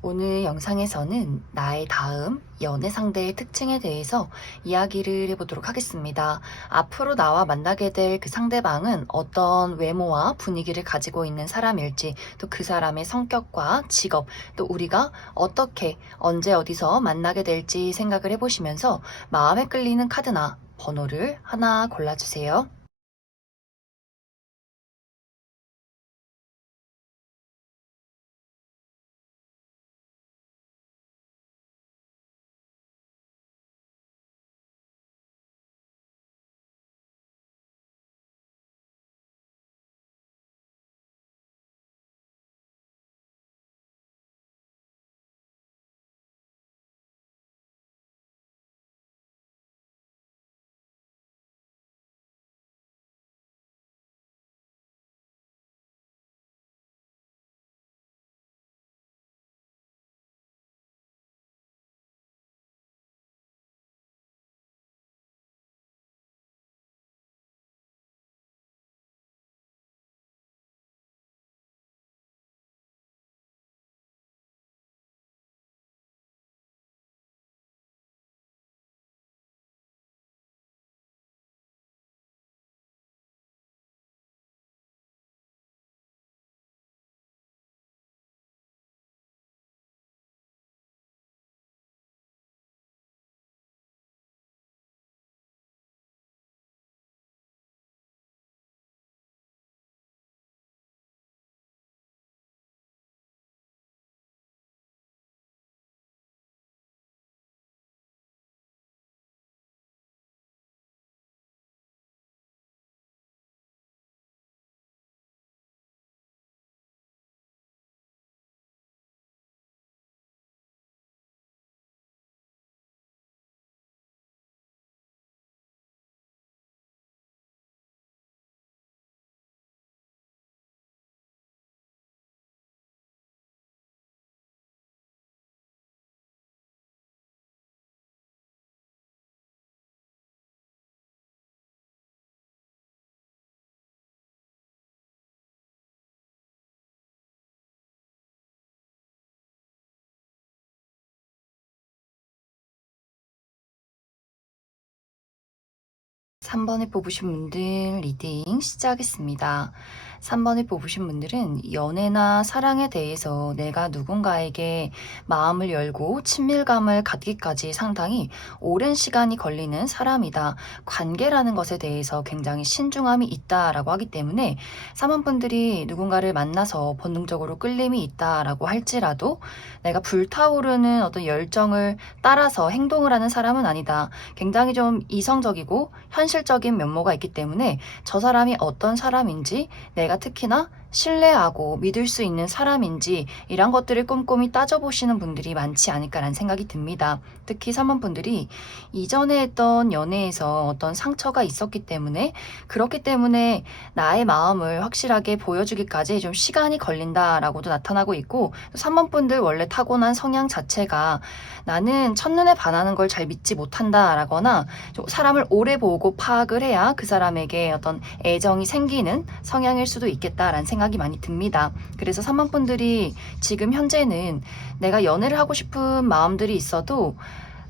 오늘 영상에서는 나의 다음 연애 상대의 특징에 대해서 이야기를 해보도록 하겠습니다. 앞으로 나와 만나게 될 그 상대방은 어떤 외모와 분위기를 가지고 있는 사람일지, 또 그 사람의 성격과 직업, 또 우리가 어떻게, 언제, 어디서 만나게 될지 생각을 해보시면서 마음에 끌리는 카드나 번호를 하나 골라주세요. 3번을 뽑으신 분들 리딩 시작하겠습니다. 3번을 뽑으신 분들은 연애나 사랑에 대해서 내가 누군가에게 마음을 열고 친밀감을 갖기까지 상당히 오랜 시간이 걸리는 사람이다. 관계라는 것에 대해서 굉장히 신중함이 있다라고 하기 때문에 3번 분들이 누군가를 만나서 본능적으로 끌림이 있다라고 할지라도 내가 불타오르는 어떤 열정을 따라서 행동을 하는 사람은 아니다. 굉장히 좀 이성적이고 현실적인 면모가 있기 때문에 저 사람이 어떤 사람인지, 내가 특히나 신뢰하고 믿을 수 있는 사람인지 이런 것들을 꼼꼼히 따져보시는 분들이 많지 않을까라는 생각이 듭니다. 특히 3번 분들이 이전에 했던 연애에서 어떤 상처가 있었기 때문에, 그렇기 때문에 나의 마음을 확실하게 보여주기까지 좀 시간이 걸린다라고도 나타나고 있고, 3번 분들 원래 타고난 성향 자체가 나는 첫눈에 반하는 걸 잘 믿지 못한다라거나 좀 사람을 오래 보고 파악을 해야 그 사람에게 어떤 애정이 생기는 성향일 수도 있겠다라는 생각이 많이 듭니다. 그래서 3번 분들이 지금 현재는 내가 연애를 하고 싶은 마음들이 있어도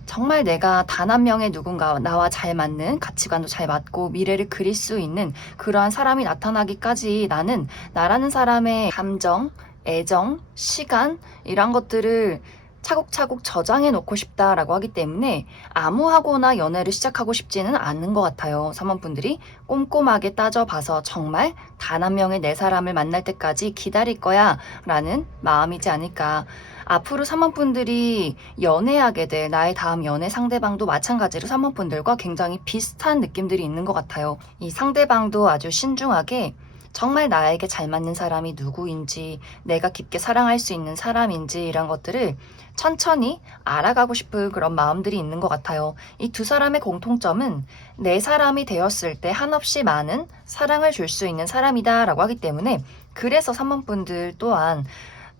정말 내가 단 한 명의 누군가 나와 잘 맞는, 가치관도 잘 맞고 미래를 그릴 수 있는 그러한 사람이 나타나기까지 나는 나라는 사람의 감정, 애정, 시간 이런 것들을 차곡차곡 저장해 놓고 싶다라고 하기 때문에 아무하고나 연애를 시작하고 싶지는 않은 것 같아요. 3번 분들이 꼼꼼하게 따져봐서 정말 단 한 명의 내 사람을 만날 때까지 기다릴 거야 라는 마음이지 않을까. 앞으로 3번 분들이 연애하게 될 나의 다음 연애 상대방도 마찬가지로 3번 분들과 굉장히 비슷한 느낌들이 있는 것 같아요. 이 상대방도 아주 신중하게 정말 나에게 잘 맞는 사람이 누구인지, 내가 깊게 사랑할 수 있는 사람인지 이런 것들을 천천히 알아가고 싶은 그런 마음들이 있는 것 같아요. 이 두 사람의 공통점은 내 사람이 되었을 때 한없이 많은 사랑을 줄 수 있는 사람이다 라고 하기 때문에, 그래서 3번 분들 또한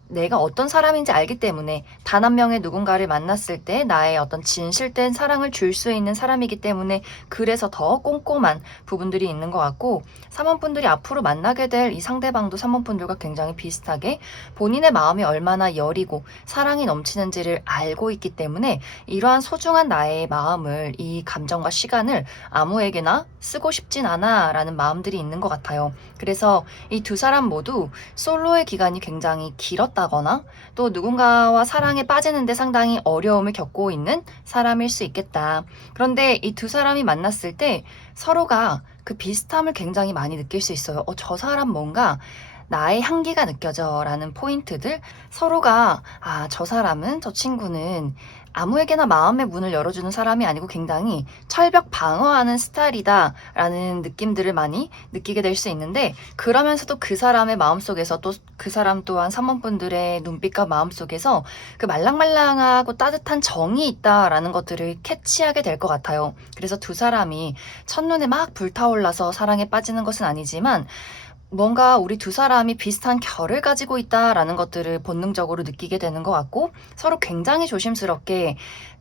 내가 어떤 사람인지 알기 때문에 단 한 명의 누군가를 만났을 때 나의 어떤 진실된 사랑을 줄 수 있는 사람이기 때문에 그래서 더 꼼꼼한 부분들이 있는 것 같고, 사모분들이 앞으로 만나게 될 이 상대방도 사모분들과 굉장히 비슷하게 본인의 마음이 얼마나 여리고 사랑이 넘치는지를 알고 있기 때문에 이러한 소중한 나의 마음을, 이 감정과 시간을 아무에게나 쓰고 싶진 않아 라는 마음들이 있는 것 같아요. 그래서 이 두 사람 모두 솔로의 기간이 굉장히 길었다거나 또 누군가와 사랑에 빠지는데 상당히 어려움을 겪고 있는 사람일 수 있겠다. 그런데 이 두 사람이 만났을 때 서로가 그 비슷함을 굉장히 많이 느낄 수 있어요. 저 사람 뭔가 나의 향기가 느껴져 라는 포인트들, 서로가 저 사람은, 저 친구는 아무에게나 마음의 문을 열어주는 사람이 아니고 굉장히 철벽 방어하는 스타일이다 라는 느낌들을 많이 느끼게 될 수 있는데, 그러면서도 그 사람의 마음속에서 또 그 사람 또한 사모분들의 눈빛과 마음속에서 그 말랑말랑하고 따뜻한 정이 있다라는 것들을 캐치하게 될 것 같아요. 그래서 두 사람이 첫눈에 막 불타올라서 사랑에 빠지는 것은 아니지만 뭔가 우리 두 사람이 비슷한 결을 가지고 있다라는 것들을 본능적으로 느끼게 되는 것 같고, 서로 굉장히 조심스럽게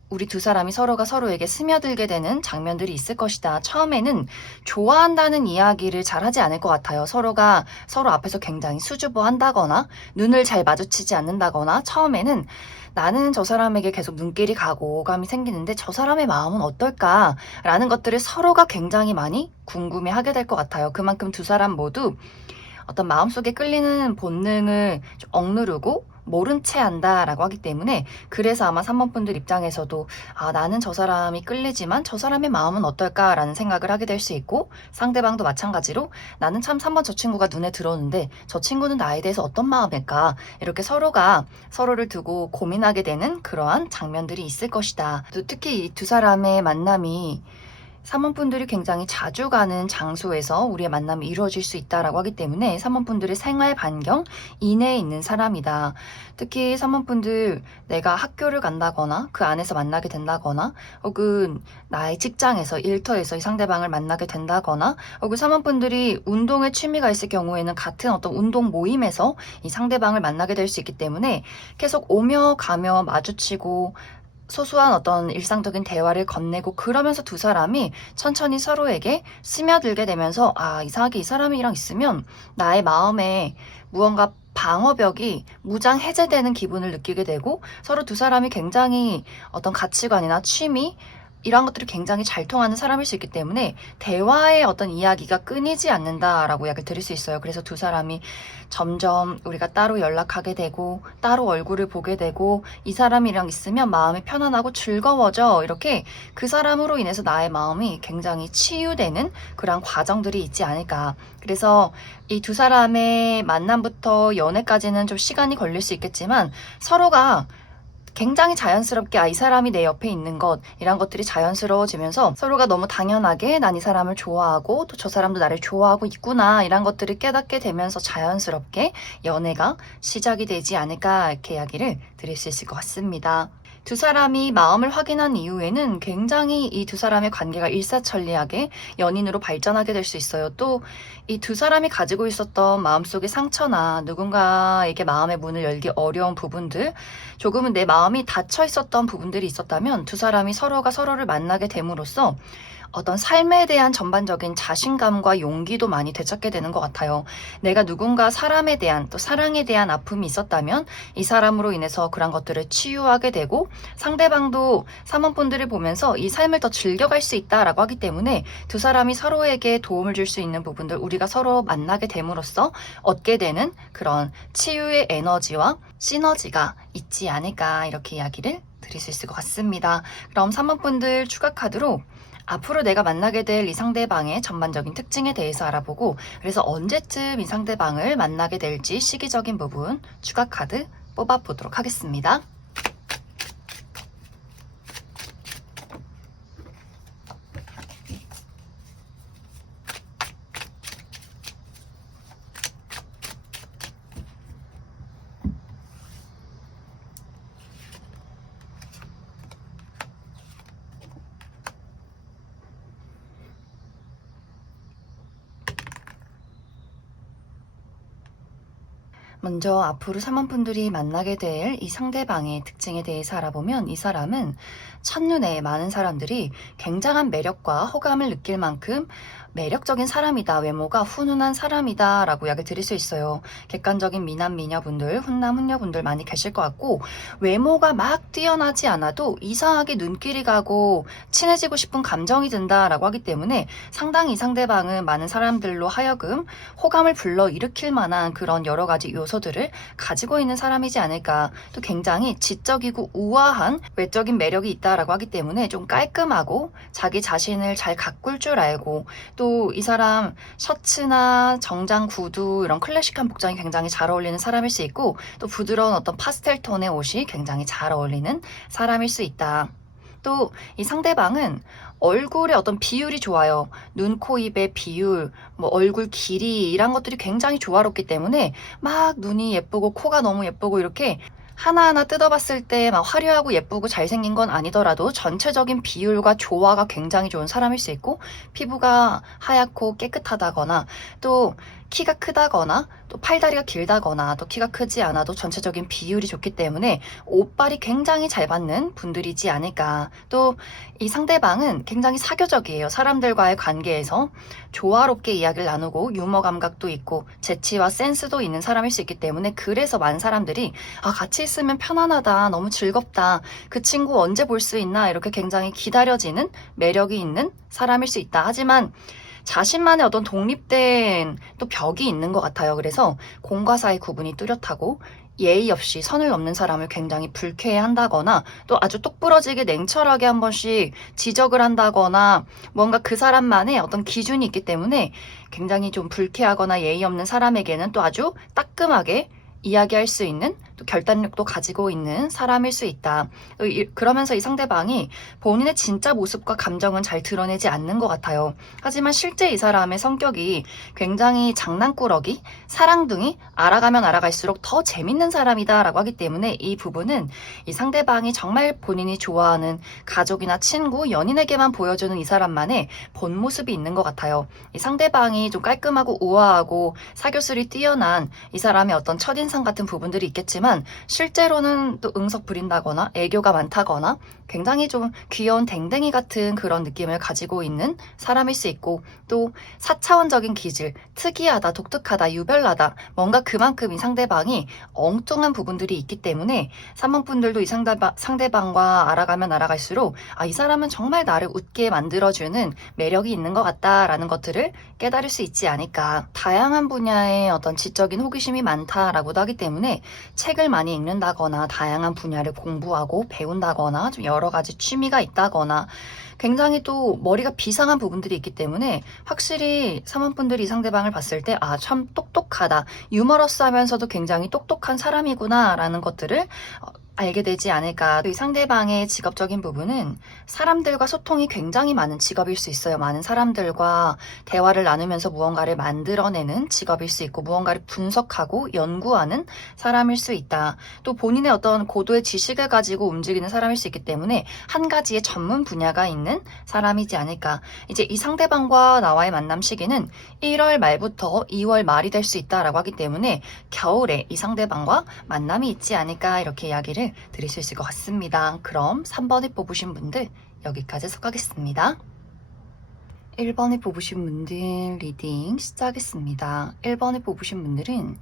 우리 두 사람이 서로가 서로에게 스며들게 되는 장면들이 있을 것이다. 처음에는 좋아한다는 이야기를 잘 하지 않을 것 같아요. 서로가 서로 앞에서 굉장히 수줍어한다거나 눈을 잘 마주치지 않는다거나, 처음에는 나는 저 사람에게 계속 눈길이 가고 오감이 생기는데 저 사람의 마음은 어떨까라는 것들을 서로가 굉장히 많이 궁금해하게 될 것 같아요. 그만큼 두 사람 모두 어떤 마음속에 끌리는 본능을 좀 억누르고 모른 채 한다라고 하기 때문에, 그래서 아마 3번분들 입장에서도 나는 저 사람이 끌리지만 저 사람의 마음은 어떨까라는 생각을 하게 될 수 있고, 상대방도 마찬가지로 나는 참 3번 저 친구가 눈에 들어오는데 저 친구는 나에 대해서 어떤 마음일까, 이렇게 서로가 서로를 두고 고민하게 되는 그러한 장면들이 있을 것이다. 또 특히 이 두 사람의 만남이 사모분들이 굉장히 자주 가는 장소에서 우리의 만남이 이루어질 수 있다라고 하기 때문에 사모분들의 생활 반경 이내에 있는 사람이다. 특히 사모분들, 내가 학교를 간다거나 그 안에서 만나게 된다거나 혹은 나의 직장에서 일터에서 이 상대방을 만나게 된다거나 혹은 사모분들이 운동에 취미가 있을 경우에는 같은 어떤 운동 모임에서 이 상대방을 만나게 될 수 있기 때문에 계속 오며 가며 마주치고 소소한 어떤 일상적인 대화를 건네고 그러면서 두 사람이 천천히 서로에게 스며들게 되면서 이상하게 이 사람이랑 있으면 나의 마음에 무언가 방어벽이 무장 해제되는 기분을 느끼게 되고, 서로 두 사람이 굉장히 어떤 가치관이나 취미 이런 것들이 굉장히 잘 통하는 사람일 수 있기 때문에 대화의 어떤 이야기가 끊이지 않는다라고 이야기를 드릴 수 있어요. 그래서 두 사람이 점점 우리가 따로 연락하게 되고 따로 얼굴을 보게 되고 이 사람이랑 있으면 마음이 편안하고 즐거워져, 이렇게 그 사람으로 인해서 나의 마음이 굉장히 치유되는 그런 과정들이 있지 않을까. 그래서 이 두 사람의 만남부터 연애까지는 좀 시간이 걸릴 수 있겠지만 서로가 굉장히 자연스럽게 이 사람이 내 옆에 있는 것, 이런 것들이 자연스러워지면서 서로가 너무 당연하게 난 이 사람을 좋아하고 또 저 사람도 나를 좋아하고 있구나, 이런 것들을 깨닫게 되면서 자연스럽게 연애가 시작이 되지 않을까, 이렇게 이야기를 드릴 수 있을 것 같습니다. 두 사람이 마음을 확인한 이후에는 굉장히 이 두 사람의 관계가 일사천리하게 연인으로 발전하게 될 수 있어요. 또 이 두 사람이 가지고 있었던 마음속의 상처나 누군가에게 마음의 문을 열기 어려운 부분들, 조금은 내 마음이 닫혀 있었던 부분들이 있었다면 두 사람이 서로가 서로를 만나게 됨으로써 어떤 삶에 대한 전반적인 자신감과 용기도 많이 되찾게 되는 것 같아요. 내가 누군가 사람에 대한, 또 사랑에 대한 아픔이 있었다면 이 사람으로 인해서 그런 것들을 치유하게 되고, 상대방도 사모분들을 보면서 이 삶을 더 즐겨갈 수 있다라고 하기 때문에 두 사람이 서로에게 도움을 줄 수 있는 부분들, 우리가 서로 만나게 됨으로써 얻게 되는 그런 치유의 에너지와 시너지가 있지 않을까, 이렇게 이야기를 드릴 수 있을 것 같습니다. 그럼 3번분들 추가 카드로 앞으로 내가 만나게 될 이 상대방의 전반적인 특징에 대해서 알아보고, 그래서 언제쯤 이 상대방을 만나게 될지 시기적인 부분 추가 카드 뽑아보도록 하겠습니다. 먼저 앞으로 사모분들이 만나게 될 이 상대방의 특징에 대해서 알아보면 이 사람은 첫눈에 많은 사람들이 굉장한 매력과 호감을 느낄 만큼 매력적인 사람이다, 외모가 훈훈한 사람이다 라고 이야기 드릴 수 있어요. 객관적인 미남 미녀분들, 훈남 훈녀분들 많이 계실 것 같고, 외모가 막 뛰어나지 않아도 이상하게 눈길이 가고 친해지고 싶은 감정이 든다라고 하기 때문에 상당히 이 상대방은 많은 사람들로 하여금 호감을 불러일으킬 만한 그런 여러 가지 요소들을 가지고 있는 사람이지 않을까. 또 굉장히 지적이고 우아한 외적인 매력이 있다라고 하기 때문에 좀 깔끔하고 자기 자신을 잘 가꿀 줄 알고, 또 이 사람 셔츠나 정장, 구두 이런 클래식한 복장이 굉장히 잘 어울리는 사람일 수 있고, 또 부드러운 어떤 파스텔 톤의 옷이 굉장히 잘 어울리는 사람일 수 있다. 또 이 상대방은 얼굴의 어떤 비율이 좋아요. 눈, 코, 입의 비율, 뭐 얼굴 길이 이런 것들이 굉장히 조화롭기 때문에 막 눈이 예쁘고 코가 너무 예쁘고 이렇게 하나하나 뜯어봤을 때 막 화려하고 예쁘고 잘생긴 건 아니더라도 전체적인 비율과 조화가 굉장히 좋은 사람일 수 있고, 피부가 하얗고 깨끗하다거나, 또 키가 크다거나, 또 팔다리가 길다거나, 또 키가 크지 않아도 전체적인 비율이 좋기 때문에 옷빨이 굉장히 잘 받는 분들이지 않을까. 또 이 상대방은 굉장히 사교적이에요. 사람들과의 관계에서 조화롭게 이야기를 나누고 유머 감각도 있고 재치와 센스도 있는 사람일 수 있기 때문에, 그래서 많은 사람들이 같이 있으면 편안하다, 너무 즐겁다, 그 친구 언제 볼 수 있나 이렇게 굉장히 기다려지는 매력이 있는 사람일 수 있다. 하지만 자신만의 어떤 독립된 또 벽이 있는 것 같아요. 그래서 공과 사의 구분이 뚜렷하고 예의 없이 선을 넘는 사람을 굉장히 불쾌해한다거나, 또 아주 똑부러지게 냉철하게 한 번씩 지적을 한다거나, 뭔가 그 사람만의 어떤 기준이 있기 때문에 굉장히 좀 불쾌하거나 예의 없는 사람에게는 또 아주 따끔하게 이야기할 수 있는, 또 결단력도 가지고 있는 사람일 수 있다. 그러면서 이 상대방이 본인의 진짜 모습과 감정은 잘 드러내지 않는 것 같아요. 하지만 실제 이 사람의 성격이 굉장히 장난꾸러기, 사랑둥이, 알아가면 알아갈수록 더 재밌는 사람이다라고 하기 때문에, 이 부분은 이 상대방이 정말 본인이 좋아하는 가족이나 친구, 연인에게만 보여주는 이 사람만의 본 모습이 있는 것 같아요. 이 상대방이 좀 깔끔하고 우아하고 사교술이 뛰어난 이 사람의 어떤 첫인상 같은 부분들이 있겠지만, 실제로는 또 응석 부린다거나 애교가 많다거나 굉장히 좀 귀여운 댕댕이 같은 그런 느낌을 가지고 있는 사람일 수 있고, 또 4차원적인 기질, 특이하다, 독특하다, 유별나다, 뭔가 그만큼 이 상대방이 엉뚱한 부분들이 있기 때문에 사모분들도 이 상대방과 알아가면 알아갈수록 이 사람은 정말 나를 웃게 만들어주는 매력이 있는 것 같다라는 것들을 깨달을 수 있지 않을까. 다양한 분야의 어떤 지적인 호기심이 많다라고도 하기 때문에 책을 많이 읽는다거나 다양한 분야를 공부하고 배운다거나 좀 여러 가지 취미가 있다거나, 굉장히 또 머리가 비상한 부분들이 있기 때문에 확실히 사모분들이 이 상대방을 봤을 때 참 똑똑하다, 유머러스하면서도 굉장히 똑똑한 사람이구나 라는 것들을 알게 되지 않을까. 또 이 상대방의 직업적인 부분은 사람들과 소통이 굉장히 많은 직업일 수 있어요. 많은 사람들과 대화를 나누면서 무언가를 만들어내는 직업일 수 있고, 무언가를 분석하고 연구하는 사람일 수 있다. 또 본인의 어떤 고도의 지식을 가지고 움직이는 사람일 수 있기 때문에 한 가지의 전문 분야가 있는 사람이지 않을까. 이제 이 상대방과 나와의 만남 시기는 1월 말부터 2월 말이 될 수 있다라고 하기 때문에 겨울에 이 상대방과 만남이 있지 않을까, 이렇게 이야기를 드릴 수 있을 것 같습니다. 그럼 3번을 뽑으신 분들 여기까지 속하겠습니다. 1번을 뽑으신 분들 리딩 시작하겠습니다. 1번을 뽑으신 분들은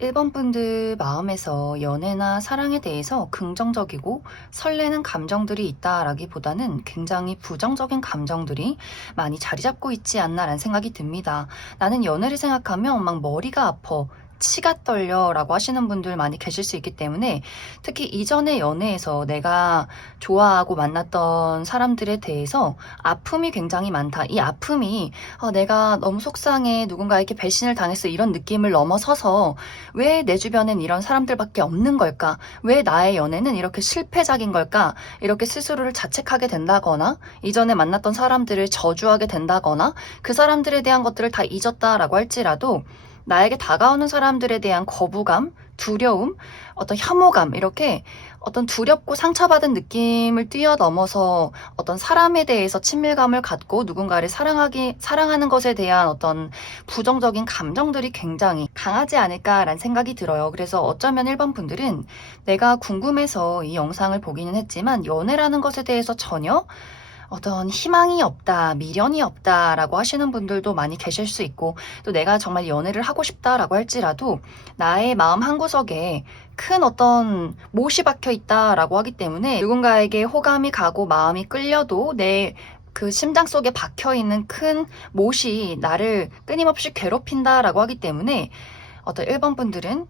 1번 분들 마음에서 연애나 사랑에 대해서 긍정적이고 설레는 감정들이 있다라기보다는 굉장히 부정적인 감정들이 많이 자리 잡고 있지 않나라는 생각이 듭니다. 나는 연애를 생각하면 막 머리가 아파, 치가 떨려 라고 하시는 분들 많이 계실 수 있기 때문에, 특히 이전의 연애에서 내가 좋아하고 만났던 사람들에 대해서 아픔이 굉장히 많다. 이 아픔이 내가 너무 속상해, 누군가에게 배신을 당했어, 이런 느낌을 넘어서서 왜 내 주변엔 이런 사람들밖에 없는 걸까? 왜 나의 연애는 이렇게 실패작인 걸까? 이렇게 스스로를 자책하게 된다거나, 이전에 만났던 사람들을 저주하게 된다거나, 그 사람들에 대한 것들을 다 잊었다라고 할지라도 나에게 다가오는 사람들에 대한 거부감, 두려움, 어떤 혐오감, 이렇게 어떤 두렵고 상처받은 느낌을 뛰어넘어서 어떤 사람에 대해서 친밀감을 갖고 누군가를 사랑하는 것에 대한 어떤 부정적인 감정들이 굉장히 강하지 않을까라는 생각이 들어요. 그래서 어쩌면 1번 분들은 내가 궁금해서 이 영상을 보기는 했지만 연애라는 것에 대해서 전혀 어떤 희망이 없다, 미련이 없다라고 하시는 분들도 많이 계실 수 있고, 또 내가 정말 연애를 하고 싶다라고 할지라도 나의 마음 한구석에 큰 어떤 못이 박혀 있다라고 하기 때문에 누군가에게 호감이 가고 마음이 끌려도 내 그 심장 속에 박혀 있는 큰 못이 나를 끊임없이 괴롭힌다라고 하기 때문에 어떤 1번 분들은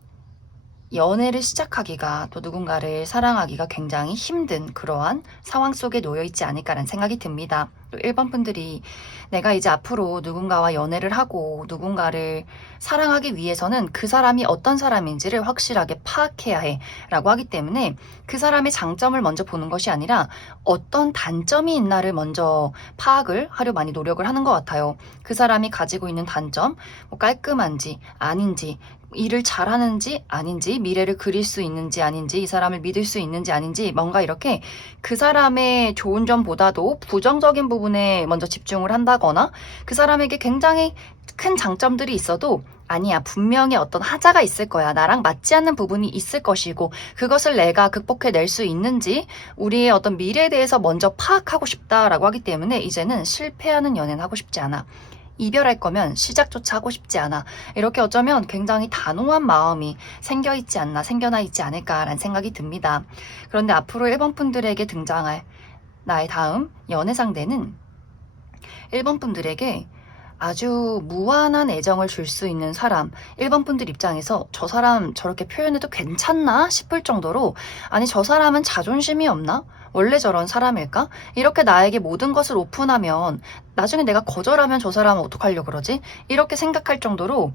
연애를 시작하기가 또 누군가를 사랑하기가 굉장히 힘든 그러한 상황 속에 놓여 있지 않을까라는 생각이 듭니다. 또 1번 분들이 내가 이제 앞으로 누군가와 연애를 하고 누군가를 사랑하기 위해서는 그 사람이 어떤 사람인지를 확실하게 파악해야 해 라고 하기 때문에 그 사람의 장점을 먼저 보는 것이 아니라 어떤 단점이 있나를 먼저 파악을 하려 많이 노력을 하는 것 같아요. 그 사람이 가지고 있는 단점, 뭐 깔끔한지 아닌지, 일을 잘하는지 아닌지, 미래를 그릴 수 있는지 아닌지, 이 사람을 믿을 수 있는지 아닌지, 뭔가 이렇게 그 사람의 좋은 점보다도 부정적인 부분에 먼저 집중을 한다거나 그 사람에게 굉장히 큰 장점들이 있어도 아니야, 분명히 어떤 하자가 있을 거야, 나랑 맞지 않는 부분이 있을 것이고 그것을 내가 극복해낼 수 있는지 우리의 어떤 미래에 대해서 먼저 파악하고 싶다라고 하기 때문에 이제는 실패하는 연애는 하고 싶지 않아, 이별할 거면 시작조차 하고 싶지 않아, 이렇게 어쩌면 굉장히 단호한 마음이 생겨나 있지 않을까라는 생각이 듭니다. 그런데 앞으로 1번 분들에게 등장할 나의 다음 연애 상대는 1번 분들에게 아주 무한한 애정을 줄 수 있는 사람, 1번 분들 입장에서 저 사람 저렇게 표현해도 괜찮나 싶을 정도로, 아니 저 사람은 자존심이 없나? 원래 저런 사람일까? 이렇게 나에게 모든 것을 오픈하면 나중에 내가 거절하면 저 사람은 어떡하려고 그러지? 이렇게 생각할 정도로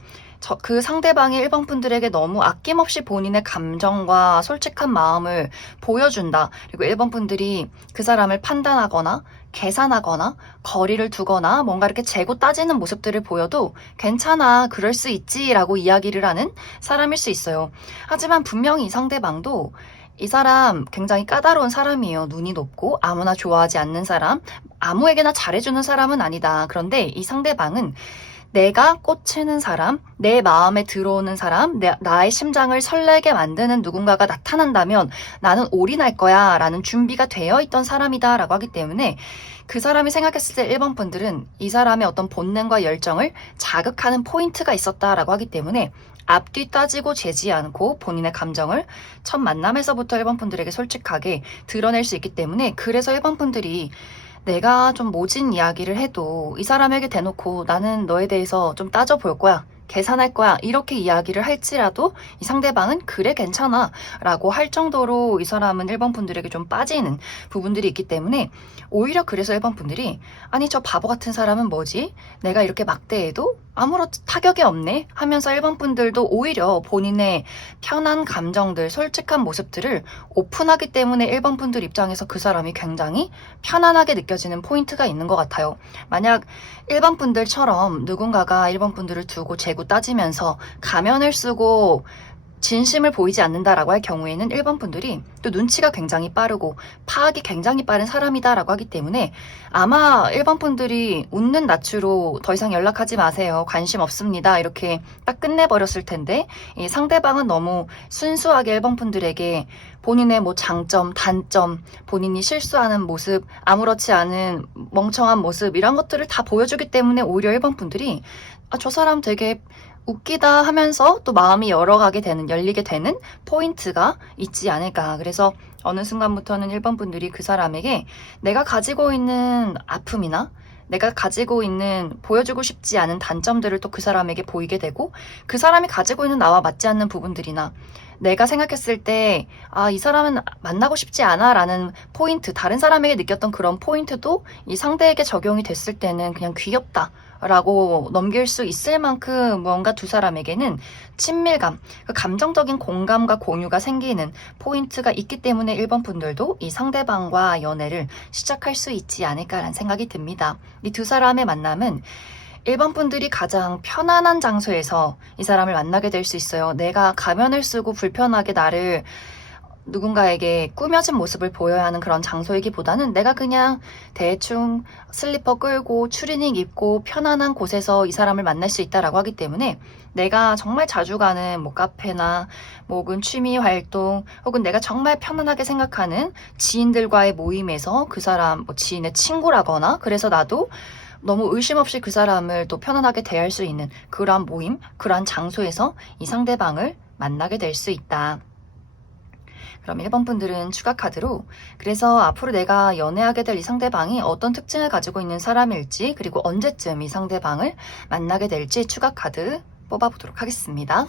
그 상대방이 1번 분들에게 너무 아낌없이 본인의 감정과 솔직한 마음을 보여준다. 그리고 1번 분들이 그 사람을 판단하거나 계산하거나 거리를 두거나 뭔가 이렇게 재고 따지는 모습들을 보여도 괜찮아, 그럴 수 있지 라고 이야기를 하는 사람일 수 있어요. 하지만 분명히 이 상대방도 이 사람 굉장히 까다로운 사람이에요. 눈이 높고 아무나 좋아하지 않는 사람, 아무에게나 잘해주는 사람은 아니다. 그런데 이 상대방은 내가 꽂히는 사람, 내 마음에 들어오는 사람, 나의 심장을 설레게 만드는 누군가가 나타난다면 나는 올인할 거야 라는 준비가 되어 있던 사람이다 라고 하기 때문에 그 사람이 생각했을 때 1번 분들은 이 사람의 어떤 본능과 열정을 자극하는 포인트가 있었다라고 하기 때문에 앞뒤 따지고 재지 않고 본인의 감정을 첫 만남에서부터 1번 분들에게 솔직하게 드러낼 수 있기 때문에, 그래서 1번 분들이 내가 좀 모진 이야기를 해도 이 사람에게 대놓고 나는 너에 대해서 좀 따져볼 거야, 계산할 거야, 이렇게 이야기를 할지라도 이 상대방은 그래 괜찮아 라고 할 정도로 이 사람은 1번 분들에게 좀 빠지는 부분들이 있기 때문에, 오히려 그래서 1번 분들이 아니 저 바보 같은 사람은 뭐지? 내가 이렇게 막대해도 아무런 타격이 없네 하면서 1번 분들도 오히려 본인의 편한 감정들, 솔직한 모습들을 오픈하기 때문에 1번 분들 입장에서 그 사람이 굉장히 편안하게 느껴지는 포인트가 있는 것 같아요. 만약 1번 분들처럼 누군가가 1번 분들을 두고 재고 따지면서 가면을 쓰고 진심을 보이지 않는다라고 할 경우에는 1번 분들이 또 눈치가 굉장히 빠르고 파악이 굉장히 빠른 사람이다라고 하기 때문에 아마 1번 분들이 웃는 낯으로 더 이상 연락하지 마세요, 관심 없습니다, 이렇게 딱 끝내버렸을 텐데, 이 상대방은 너무 순수하게 1번 분들에게 본인의 뭐 장점, 단점, 본인이 실수하는 모습, 아무렇지 않은 멍청한 모습, 이런 것들을 다 보여주기 때문에 오히려 1번 분들이 저 사람 되게 웃기다 하면서 또 마음이 열리게 되는 포인트가 있지 않을까. 그래서 어느 순간부터는 1번 분들이 그 사람에게 내가 가지고 있는 아픔이나 내가 가지고 있는 보여주고 싶지 않은 단점들을 또 그 사람에게 보이게 되고, 그 사람이 가지고 있는 나와 맞지 않는 부분들이나 내가 생각했을 때 이 사람은 만나고 싶지 않아 라는 포인트, 다른 사람에게 느꼈던 그런 포인트도 이 상대에게 적용이 됐을 때는 그냥 귀엽다 라고 넘길 수 있을 만큼 뭔가 두 사람에게는 친밀감, 그 감정적인 공감과 공유가 생기는 포인트가 있기 때문에 1번 분들도 이 상대방과 연애를 시작할 수 있지 않을까라는 생각이 듭니다. 이 두 사람의 만남은 1번 분들이 가장 편안한 장소에서 이 사람을 만나게 될 수 있어요. 내가 가면을 쓰고 불편하게 나를 누군가에게 꾸며진 모습을 보여야 하는 그런 장소이기보다는 내가 그냥 대충 슬리퍼 끌고 추리닝 입고 편안한 곳에서 이 사람을 만날 수 있다라고 하기 때문에 내가 정말 자주 가는 뭐 카페나 뭐 혹은 취미 활동 혹은 내가 정말 편안하게 생각하는 지인들과의 모임에서 그 사람 뭐 지인의 친구라거나 그래서 나도 너무 의심 없이 그 사람을 또 편안하게 대할 수 있는 그러한 모임, 그러한 장소에서 이 상대방을 만나게 될 수 있다. 그럼 1번 분들은 추가 카드로 그래서 앞으로 내가 연애하게 될 이 상대방이 어떤 특징을 가지고 있는 사람일지 그리고 언제쯤 이 상대방을 만나게 될지 추가 카드 뽑아보도록 하겠습니다.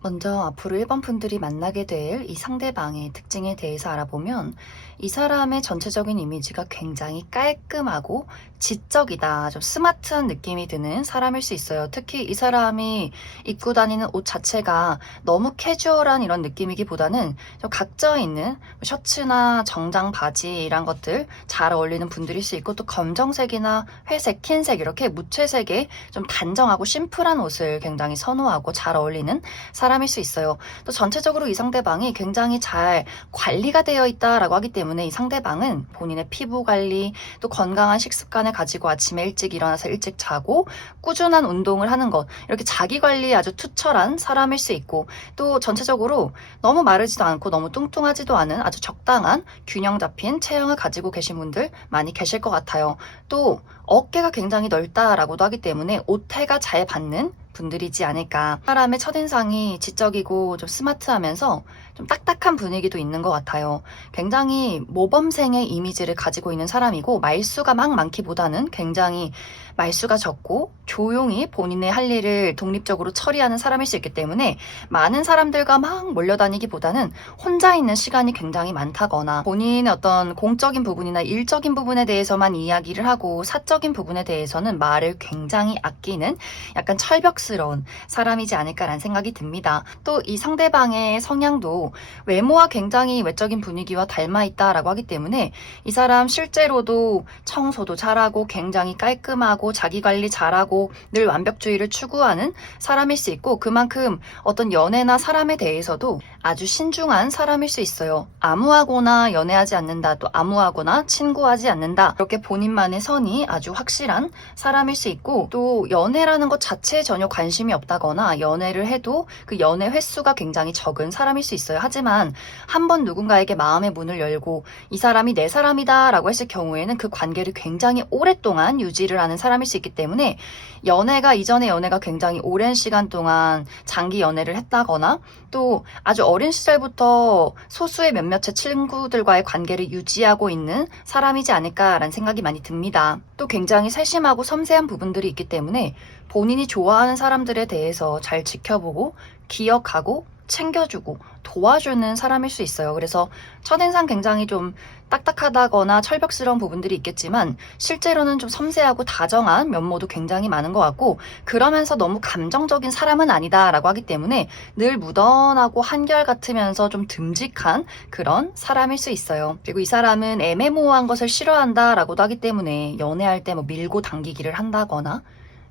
먼저 앞으로 1번 분들이 만나게 될 이 상대방의 특징에 대해서 알아보면 이 사람의 전체적인 이미지가 굉장히 깔끔하고 지적이다. 좀 스마트한 느낌이 드는 사람일 수 있어요. 특히 이 사람이 입고 다니는 옷 자체가 너무 캐주얼한 이런 느낌이기보다는 좀 각져 있는 셔츠나 정장 바지 이런 것들 잘 어울리는 분들일 수 있고 또 검정색이나 회색, 흰색 이렇게 무채색의 좀 단정하고 심플한 옷을 굉장히 선호하고 잘 어울리는 사람일 수 있어요. 또 전체적으로 이 상대방이 굉장히 잘 관리가 되어 있다라고 하기 때문에 이 상대방은 본인의 피부 관리, 또 건강한 식습관을 가지고 아침에 일찍 일어나서 일찍 자고 꾸준한 운동을 하는 것, 이렇게 자기 관리에 아주 투철한 사람일 수 있고 또 전체적으로 너무 마르지도 않고 너무 뚱뚱하지도 않은 아주 적당한 균형 잡힌 체형을 가지고 계신 분들 많이 계실 것 같아요. 또 어깨가 굉장히 넓다라고도 하기 때문에 옷태가 잘 받는 분들이지 않을까. 사람의 첫인상이 지적이고 좀 스마트하면서 좀 딱딱한 분위기도 있는 것 같아요. 굉장히 모범생의 이미지를 가지고 있는 사람이고 말수가 막 많기보다는 굉장히 말수가 적고 조용히 본인의 할 일을 독립적으로 처리하는 사람일 수 있기 때문에 많은 사람들과 막 몰려다니기보다는 혼자 있는 시간이 굉장히 많다거나 본인의 어떤 공적인 부분이나 일적인 부분에 대해서만 이야기를 하고 사적인 부분에 대해서는 말을 굉장히 아끼는 약간 철벽스러운 사람이지 않을까라는 생각이 듭니다. 또 이 상대방의 성향도 외모와 굉장히 외적인 분위기와 닮아 있다라고 하기 때문에 이 사람 실제로도 청소도 잘하고 굉장히 깔끔하고 자기 관리 잘하고 늘 완벽주의를 추구하는 사람일 수 있고 그만큼 어떤 연애나 사람에 대해서도 아주 신중한 사람일 수 있어요. 아무하고나 연애하지 않는다, 또 아무하고나 친구하지 않는다. 이렇게 본인만의 선이 아주 확실한 사람일 수 있고 또 연애라는 것 자체에 전혀 관심이 없다거나 연애를 해도 그 연애 횟수가 굉장히 적은 사람일 수 있어요. 하지만 한번 누군가에게 마음의 문을 열고 이 사람이 내 사람이다 라고 했을 경우에는 그 관계를 굉장히 오랫동안 유지를 하는 사람일 수 있기 때문에 이전의 연애가 굉장히 오랜 시간 동안 장기 연애를 했다거나 또 아주 어린 시절부터 소수의 몇몇의 친구들과의 관계를 유지하고 있는 사람이지 않을까라는 생각이 많이 듭니다. 또 굉장히 세심하고 섬세한 부분들이 있기 때문에 본인이 좋아하는 사람들에 대해서 잘 지켜보고 기억하고 챙겨주고 도와주는 사람일 수 있어요. 그래서 첫인상 굉장히 좀 딱딱하다거나 철벽스러운 부분들이 있겠지만 실제로는 좀 섬세하고 다정한 면모도 굉장히 많은 것 같고 그러면서 너무 감정적인 사람은 아니다라고 하기 때문에 늘 무던하고 한결같으면서 좀 듬직한 그런 사람일 수 있어요. 그리고 이 사람은 애매모호한 것을 싫어한다라고도 하기 때문에 연애할 때 뭐 밀고 당기기를 한다거나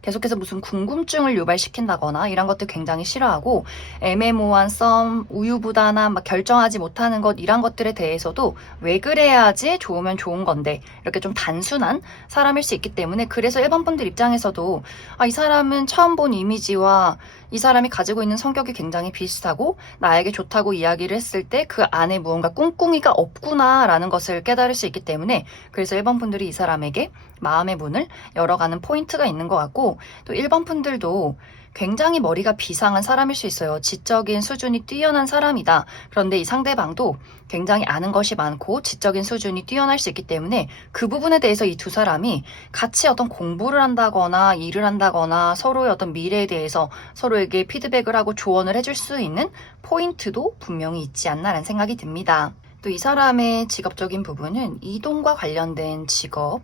계속해서 무슨 궁금증을 유발시킨다거나 이런 것들 굉장히 싫어하고 애매모호한 썸, 우유부단한 막 결정하지 못하는 것 이런 것들에 대해서도 왜 그래야지 좋으면 좋은 건데 이렇게 좀 단순한 사람일 수 있기 때문에 그래서 1번 분들 입장에서도 이 사람은 처음 본 이미지와 이 사람이 가지고 있는 성격이 굉장히 비슷하고 나에게 좋다고 이야기를 했을 때 그 안에 무언가 꿍꿍이가 없구나라는 것을 깨달을 수 있기 때문에 그래서 1번 분들이 이 사람에게 마음의 문을 열어가는 포인트가 있는 것 같고 또 1번 분들도 굉장히 머리가 비상한 사람일 수 있어요. 지적인 수준이 뛰어난 사람이다. 그런데 이 상대방도 굉장히 아는 것이 많고 지적인 수준이 뛰어날 수 있기 때문에 그 부분에 대해서 이 두 사람이 같이 어떤 공부를 한다거나 일을 한다거나 서로의 어떤 미래에 대해서 서로에게 피드백을 하고 조언을 해줄 수 있는 포인트도 분명히 있지 않나라는 생각이 듭니다. 또 이 사람의 직업적인 부분은 이동과 관련된 직업,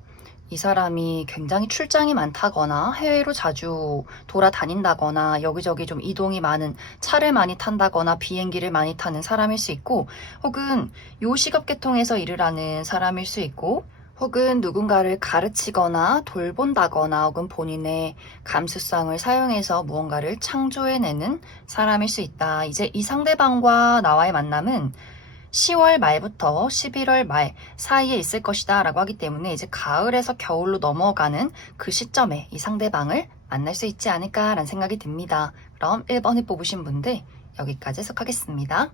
이 사람이 굉장히 출장이 많다거나 해외로 자주 돌아다닌다거나 여기저기 좀 이동이 많은 차를 많이 탄다거나 비행기를 많이 타는 사람일 수 있고, 혹은 요식업 계통에서 일을 하는 사람일 수 있고, 혹은 누군가를 가르치거나 돌본다거나 혹은 본인의 감수성을 사용해서 무언가를 창조해내는 사람일 수 있다. 이제 이 상대방과 나와의 만남은 10월 말부터 11월 말 사이에 있을 것이다 라고 하기 때문에 이제 가을에서 겨울로 넘어가는 그 시점에 이 상대방을 만날 수 있지 않을까라는 생각이 듭니다. 그럼 1번을 뽑으신 분들 여기까지 해석하겠습니다.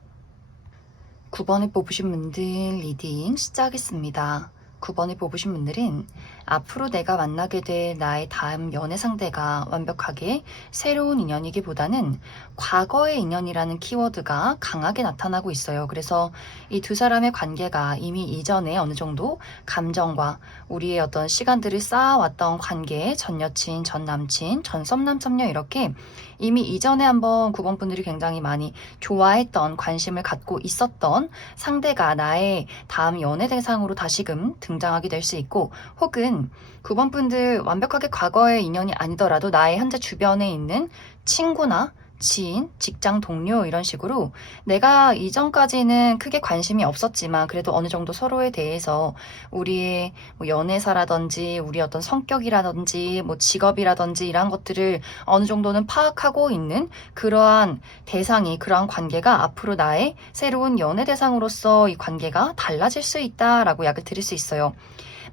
9번을 뽑으신 분들 리딩 시작하겠습니다. 9번을 뽑으신 분들은 앞으로 내가 만나게 될 나의 다음 연애 상대가 완벽하게 새로운 인연이기보다는 과거의 인연이라는 키워드가 강하게 나타나고 있어요. 그래서 이 두 사람의 관계가 이미 이전에 어느 정도 감정과 우리의 어떤 시간들을 쌓아왔던 관계, 전 여친, 전 남친, 전 썸남, 썸녀 이렇게 이미 이전에 한번 9번 분들이 굉장히 많이 좋아했던, 관심을 갖고 있었던 상대가 나의 다음 연애 대상으로 다시금 등장하게 될 수 있고, 혹은 9번 분들 완벽하게 과거의 인연이 아니더라도 나의 현재 주변에 있는 친구나 지인, 직장 동료 이런 식으로 내가 이전까지는 크게 관심이 없었지만 그래도 어느 정도 서로에 대해서 우리의 뭐 연애사라든지 우리 어떤 성격이라든지 뭐 직업이라든지 이런 것들을 어느 정도는 파악하고 있는 그러한 대상이, 그러한 관계가 앞으로 나의 새로운 연애 대상으로서 이 관계가 달라질 수 있다라고 약을 드릴 수 있어요.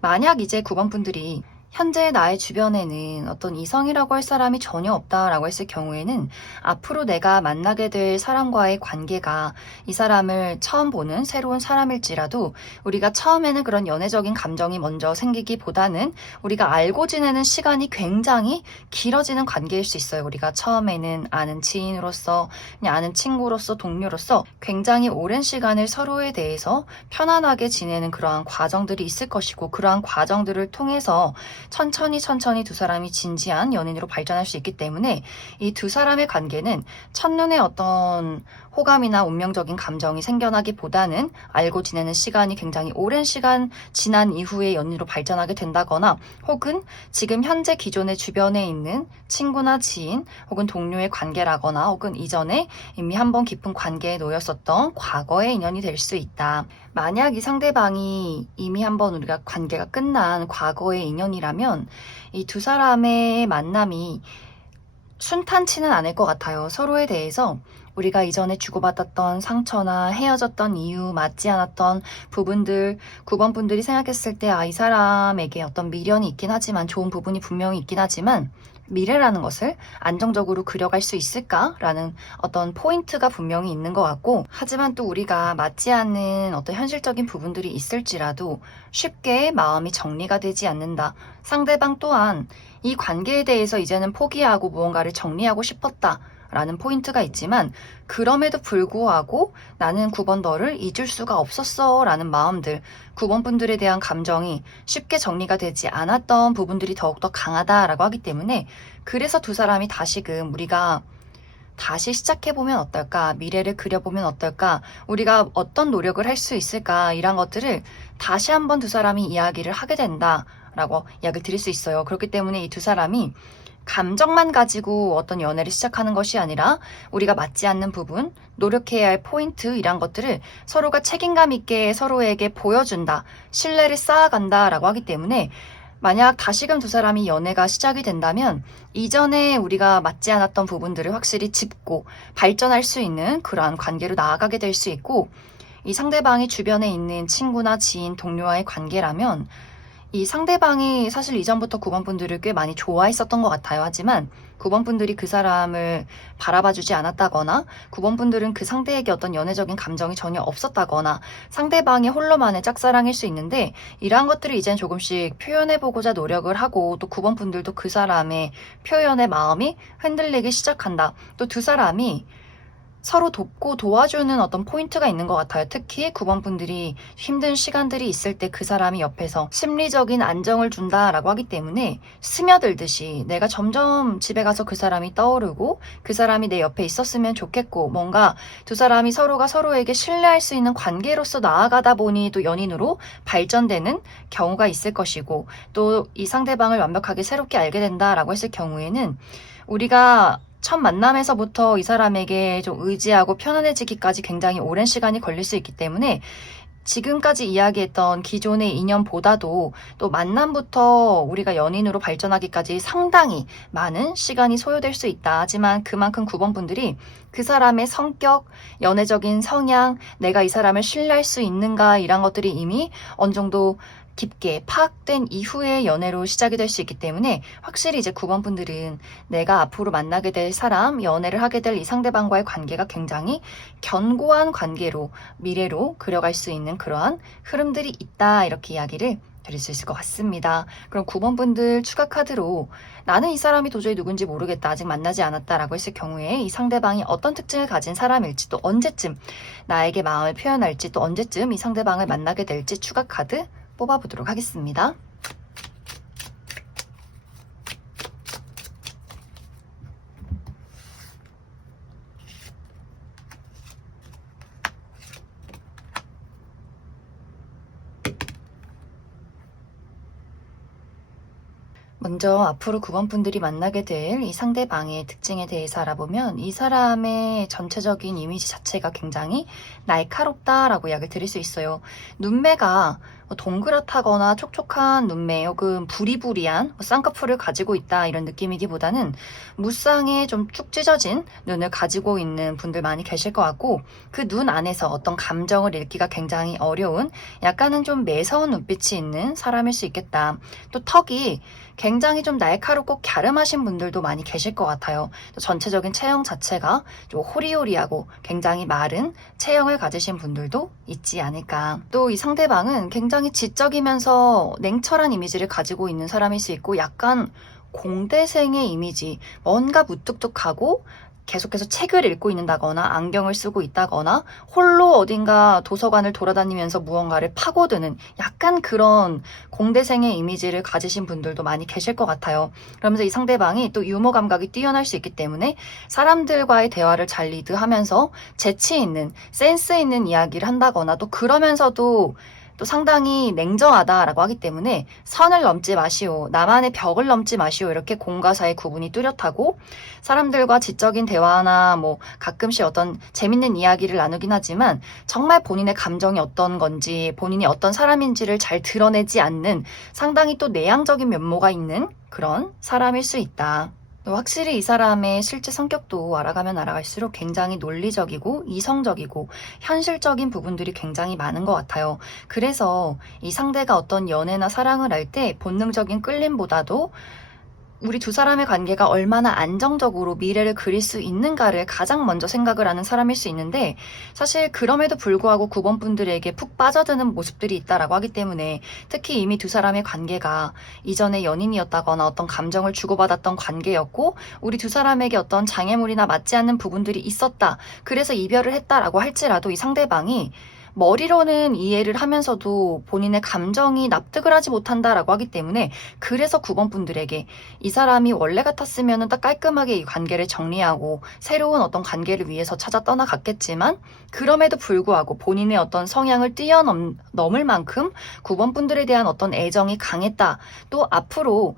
만약 이제 9번 분들이 현재 나의 주변에는 어떤 이성이라고 할 사람이 전혀 없다라고 했을 경우에는 앞으로 내가 만나게 될 사람과의 관계가 이 사람을 처음 보는 새로운 사람일지라도 우리가 처음에는 그런 연애적인 감정이 먼저 생기기보다는 우리가 알고 지내는 시간이 굉장히 길어지는 관계일 수 있어요. 우리가 처음에는 아는 지인으로서, 그냥 아는 친구로서, 동료로서 굉장히 오랜 시간을 서로에 대해서 편안하게 지내는 그러한 과정들이 있을 것이고, 그러한 과정들을 통해서 천천히 두 사람이 진지한 연인으로 발전할 수 있기 때문에 이 두 사람의 관계는 첫눈에 어떤 호감이나 운명적인 감정이 생겨나기보다는 알고 지내는 시간이 굉장히 오랜 시간 지난 이후에 연인으로 발전하게 된다거나, 혹은 지금 현재 기존의 주변에 있는 친구나 지인 혹은 동료의 관계라거나, 혹은 이전에 이미 한번 깊은 관계에 놓였었던 과거의 인연이 될 수 있다. 만약 이 상대방이 이미 한번 우리가 관계가 끝난 과거의 인연이라면 이 두 사람의 만남이 순탄치는 않을 것 같아요. 서로에 대해서 우리가 이전에 주고받았던 상처나 헤어졌던 이유, 맞지 않았던 부분들, 9번 분들이 생각했을 때 이 사람에게 어떤 미련이 있긴 하지만, 좋은 부분이 분명히 있긴 하지만 미래라는 것을 안정적으로 그려갈 수 있을까라는 어떤 포인트가 분명히 있는 것 같고, 하지만 또 우리가 맞지 않는 어떤 현실적인 부분들이 있을지라도 쉽게 마음이 정리가 되지 않는다. 상대방 또한 이 관계에 대해서 이제는 포기하고 무언가를 정리하고 싶었다 라는 포인트가 있지만, 그럼에도 불구하고 나는 9번 너를 잊을 수가 없었어 라는 마음들, 9번 분들에 대한 감정이 쉽게 정리가 되지 않았던 부분들이 더욱더 강하다라고 하기 때문에, 그래서 두 사람이 다시금 우리가 다시 시작해보면 어떨까, 미래를 그려보면 어떨까, 우리가 어떤 노력을 할 수 있을까, 이런 것들을 다시 한번 두 사람이 이야기를 하게 된다라고 이야기를 드릴 수 있어요. 그렇기 때문에 이 두 사람이 감정만 가지고 어떤 연애를 시작하는 것이 아니라 우리가 맞지 않는 부분, 노력해야 할 포인트, 이런 것들을 서로가 책임감 있게 서로에게 보여준다, 신뢰를 쌓아간다 라고 하기 때문에, 만약 다시금 두 사람이 연애가 시작이 된다면 이전에 우리가 맞지 않았던 부분들을 확실히 짚고 발전할 수 있는 그러한 관계로 나아가게 될 수 있고, 이 상대방이 주변에 있는 친구나 지인, 동료와의 관계라면 이 상대방이 사실 이전부터 9번 분들을 꽤 많이 좋아했었던 것 같아요. 하지만 9번 분들이 그 사람을 바라봐주지 않았다거나, 9번 분들은 그 상대에게 어떤 연애적인 감정이 전혀 없었다거나, 상대방이 홀로만의 짝사랑일 수 있는데, 이러한 것들을 이젠 조금씩 표현해보고자 노력을 하고, 또 9번 분들도 그 사람의 표현의 마음이 흔들리기 시작한다. 또 두 사람이 서로 돕고 도와주는 어떤 포인트가 있는 것 같아요. 특히 9번 분들이 힘든 시간들이 있을 때 그 사람이 옆에서 심리적인 안정을 준다라고 하기 때문에 스며들듯이 내가 점점 집에 가서 그 사람이 떠오르고 그 사람이 내 옆에 있었으면 좋겠고, 뭔가 두 사람이 서로가 서로에게 신뢰할 수 있는 관계로서 나아가다 보니 또 연인으로 발전되는 경우가 있을 것이고, 또 이 상대방을 완벽하게 새롭게 알게 된다라고 했을 경우에는 우리가 첫 만남에서부터 이 사람에게 좀 의지하고 편안해지기까지 굉장히 오랜 시간이 걸릴 수 있기 때문에 지금까지 이야기했던 기존의 인연보다도 또 만남부터 우리가 연인으로 발전하기까지 상당히 많은 시간이 소요될 수 있다. 하지만 그만큼 9번 분들이 그 사람의 성격, 연애적인 성향, 내가 이 사람을 신뢰할 수 있는가, 이런 것들이 이미 어느 정도 깊게 파악된 이후의 연애로 시작이 될 수 있기 때문에 확실히 이제 9번 분들은 내가 앞으로 만나게 될 사람, 연애를 하게 될 이 상대방과의 관계가 굉장히 견고한 관계로 미래로 그려갈 수 있는 그러한 흐름들이 있다, 이렇게 이야기를 드릴 수 있을 것 같습니다. 그럼 9번 분들 추가 카드로 나는 이 사람이 도저히 누군지 모르겠다, 아직 만나지 않았다라고 했을 경우에 이 상대방이 어떤 특징을 가진 사람일지, 또 언제쯤 나에게 마음을 표현할지, 또 언제쯤 이 상대방을 만나게 될지 추가 카드 뽑아보도록 하겠습니다. 먼저 앞으로 9번 분들이 만나게 될 이 상대방의 특징에 대해서 알아보면 이 사람의 전체적인 이미지 자체가 굉장히 날카롭다라고 이야기를 드릴 수 있어요. 눈매가 동그랗다거나 촉촉한 눈매 혹은 부리부리한 쌍꺼풀을 가지고 있다, 이런 느낌이기보다는 무쌍에 좀 쭉 찢어진 눈을 가지고 있는 분들 많이 계실 것 같고, 그 눈 안에서 어떤 감정을 읽기가 굉장히 어려운 약간은 좀 매서운 눈빛이 있는 사람일 수 있겠다. 또 턱이 굉장히 좀 날카롭고 갸름하신 분들도 많이 계실 것 같아요. 또 전체적인 체형 자체가 좀 호리호리하고 굉장히 마른 체형을 가지신 분들도 있지 않을까. 또 이 상대방은 굉장히 지적이면서 냉철한 이미지를 가지고 있는 사람일 수 있고, 약간 공대생의 이미지, 뭔가 무뚝뚝하고 계속해서 책을 읽고 있는다거나 안경을 쓰고 있다거나 홀로 어딘가 도서관을 돌아다니면서 무언가를 파고드는 약간 그런 공대생의 이미지를 가지신 분들도 많이 계실 것 같아요. 그러면서 이 상대방이 또 유머 감각이 뛰어날 수 있기 때문에 사람들과의 대화를 잘 리드하면서 재치 있는, 센스 있는 이야기를 한다거나, 또 그러면서도 또 상당히 냉정하다라고 하기 때문에 선을 넘지 마시오, 나만의 벽을 넘지 마시오, 이렇게 공과 사의 구분이 뚜렷하고, 사람들과 지적인 대화나 뭐 가끔씩 어떤 재밌는 이야기를 나누긴 하지만 정말 본인의 감정이 어떤 건지, 본인이 어떤 사람인지를 잘 드러내지 않는 상당히 또 내향적인 면모가 있는 그런 사람일 수 있다. 확실히 이 사람의 실제 성격도 알아가면 알아갈수록 굉장히 논리적이고 이성적이고 현실적인 부분들이 굉장히 많은 것 같아요. 그래서 이 상대가 어떤 연애나 사랑을 할 때 본능적인 끌림보다도 우리 두 사람의 관계가 얼마나 안정적으로 미래를 그릴 수 있는가를 가장 먼저 생각을 하는 사람일 수 있는데, 사실 그럼에도 불구하고 9번 분들에게 푹 빠져드는 모습들이 있다라고 하기 때문에, 특히 이미 두 사람의 관계가 이전에 연인이었다거나 어떤 감정을 주고받았던 관계였고 우리 두 사람에게 어떤 장애물이나 맞지 않는 부분들이 있었다, 그래서 이별을 했다라고 할지라도 이 상대방이 머리로는 이해를 하면서도 본인의 감정이 납득을 하지 못한다라고 하기 때문에, 그래서 9번 분들에게 이 사람이 원래 같았으면 딱 깔끔하게 이 관계를 정리하고 새로운 어떤 관계를 위해서 찾아 떠나갔겠지만, 그럼에도 불구하고 본인의 어떤 성향을 뛰어넘을 만큼 9번 분들에 대한 어떤 애정이 강했다, 또 앞으로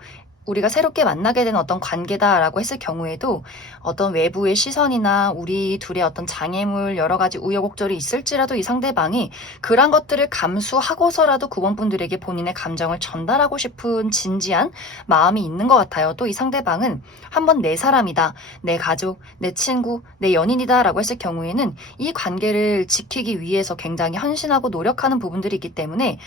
우리가 새롭게 만나게 된 어떤 관계다라고 했을 경우에도 어떤 외부의 시선이나 우리 둘의 어떤 장애물, 여러 가지 우여곡절이 있을지라도 이 상대방이 그런 것들을 감수하고서라도 9번 분들에게 본인의 감정을 전달하고 싶은 진지한 마음이 있는 것 같아요. 또 이 상대방은 한번 내 사람이다, 내 가족, 내 친구, 내 연인이다 라고 했을 경우에는 이 관계를 지키기 위해서 굉장히 헌신하고 노력하는 부분들이 있기 때문에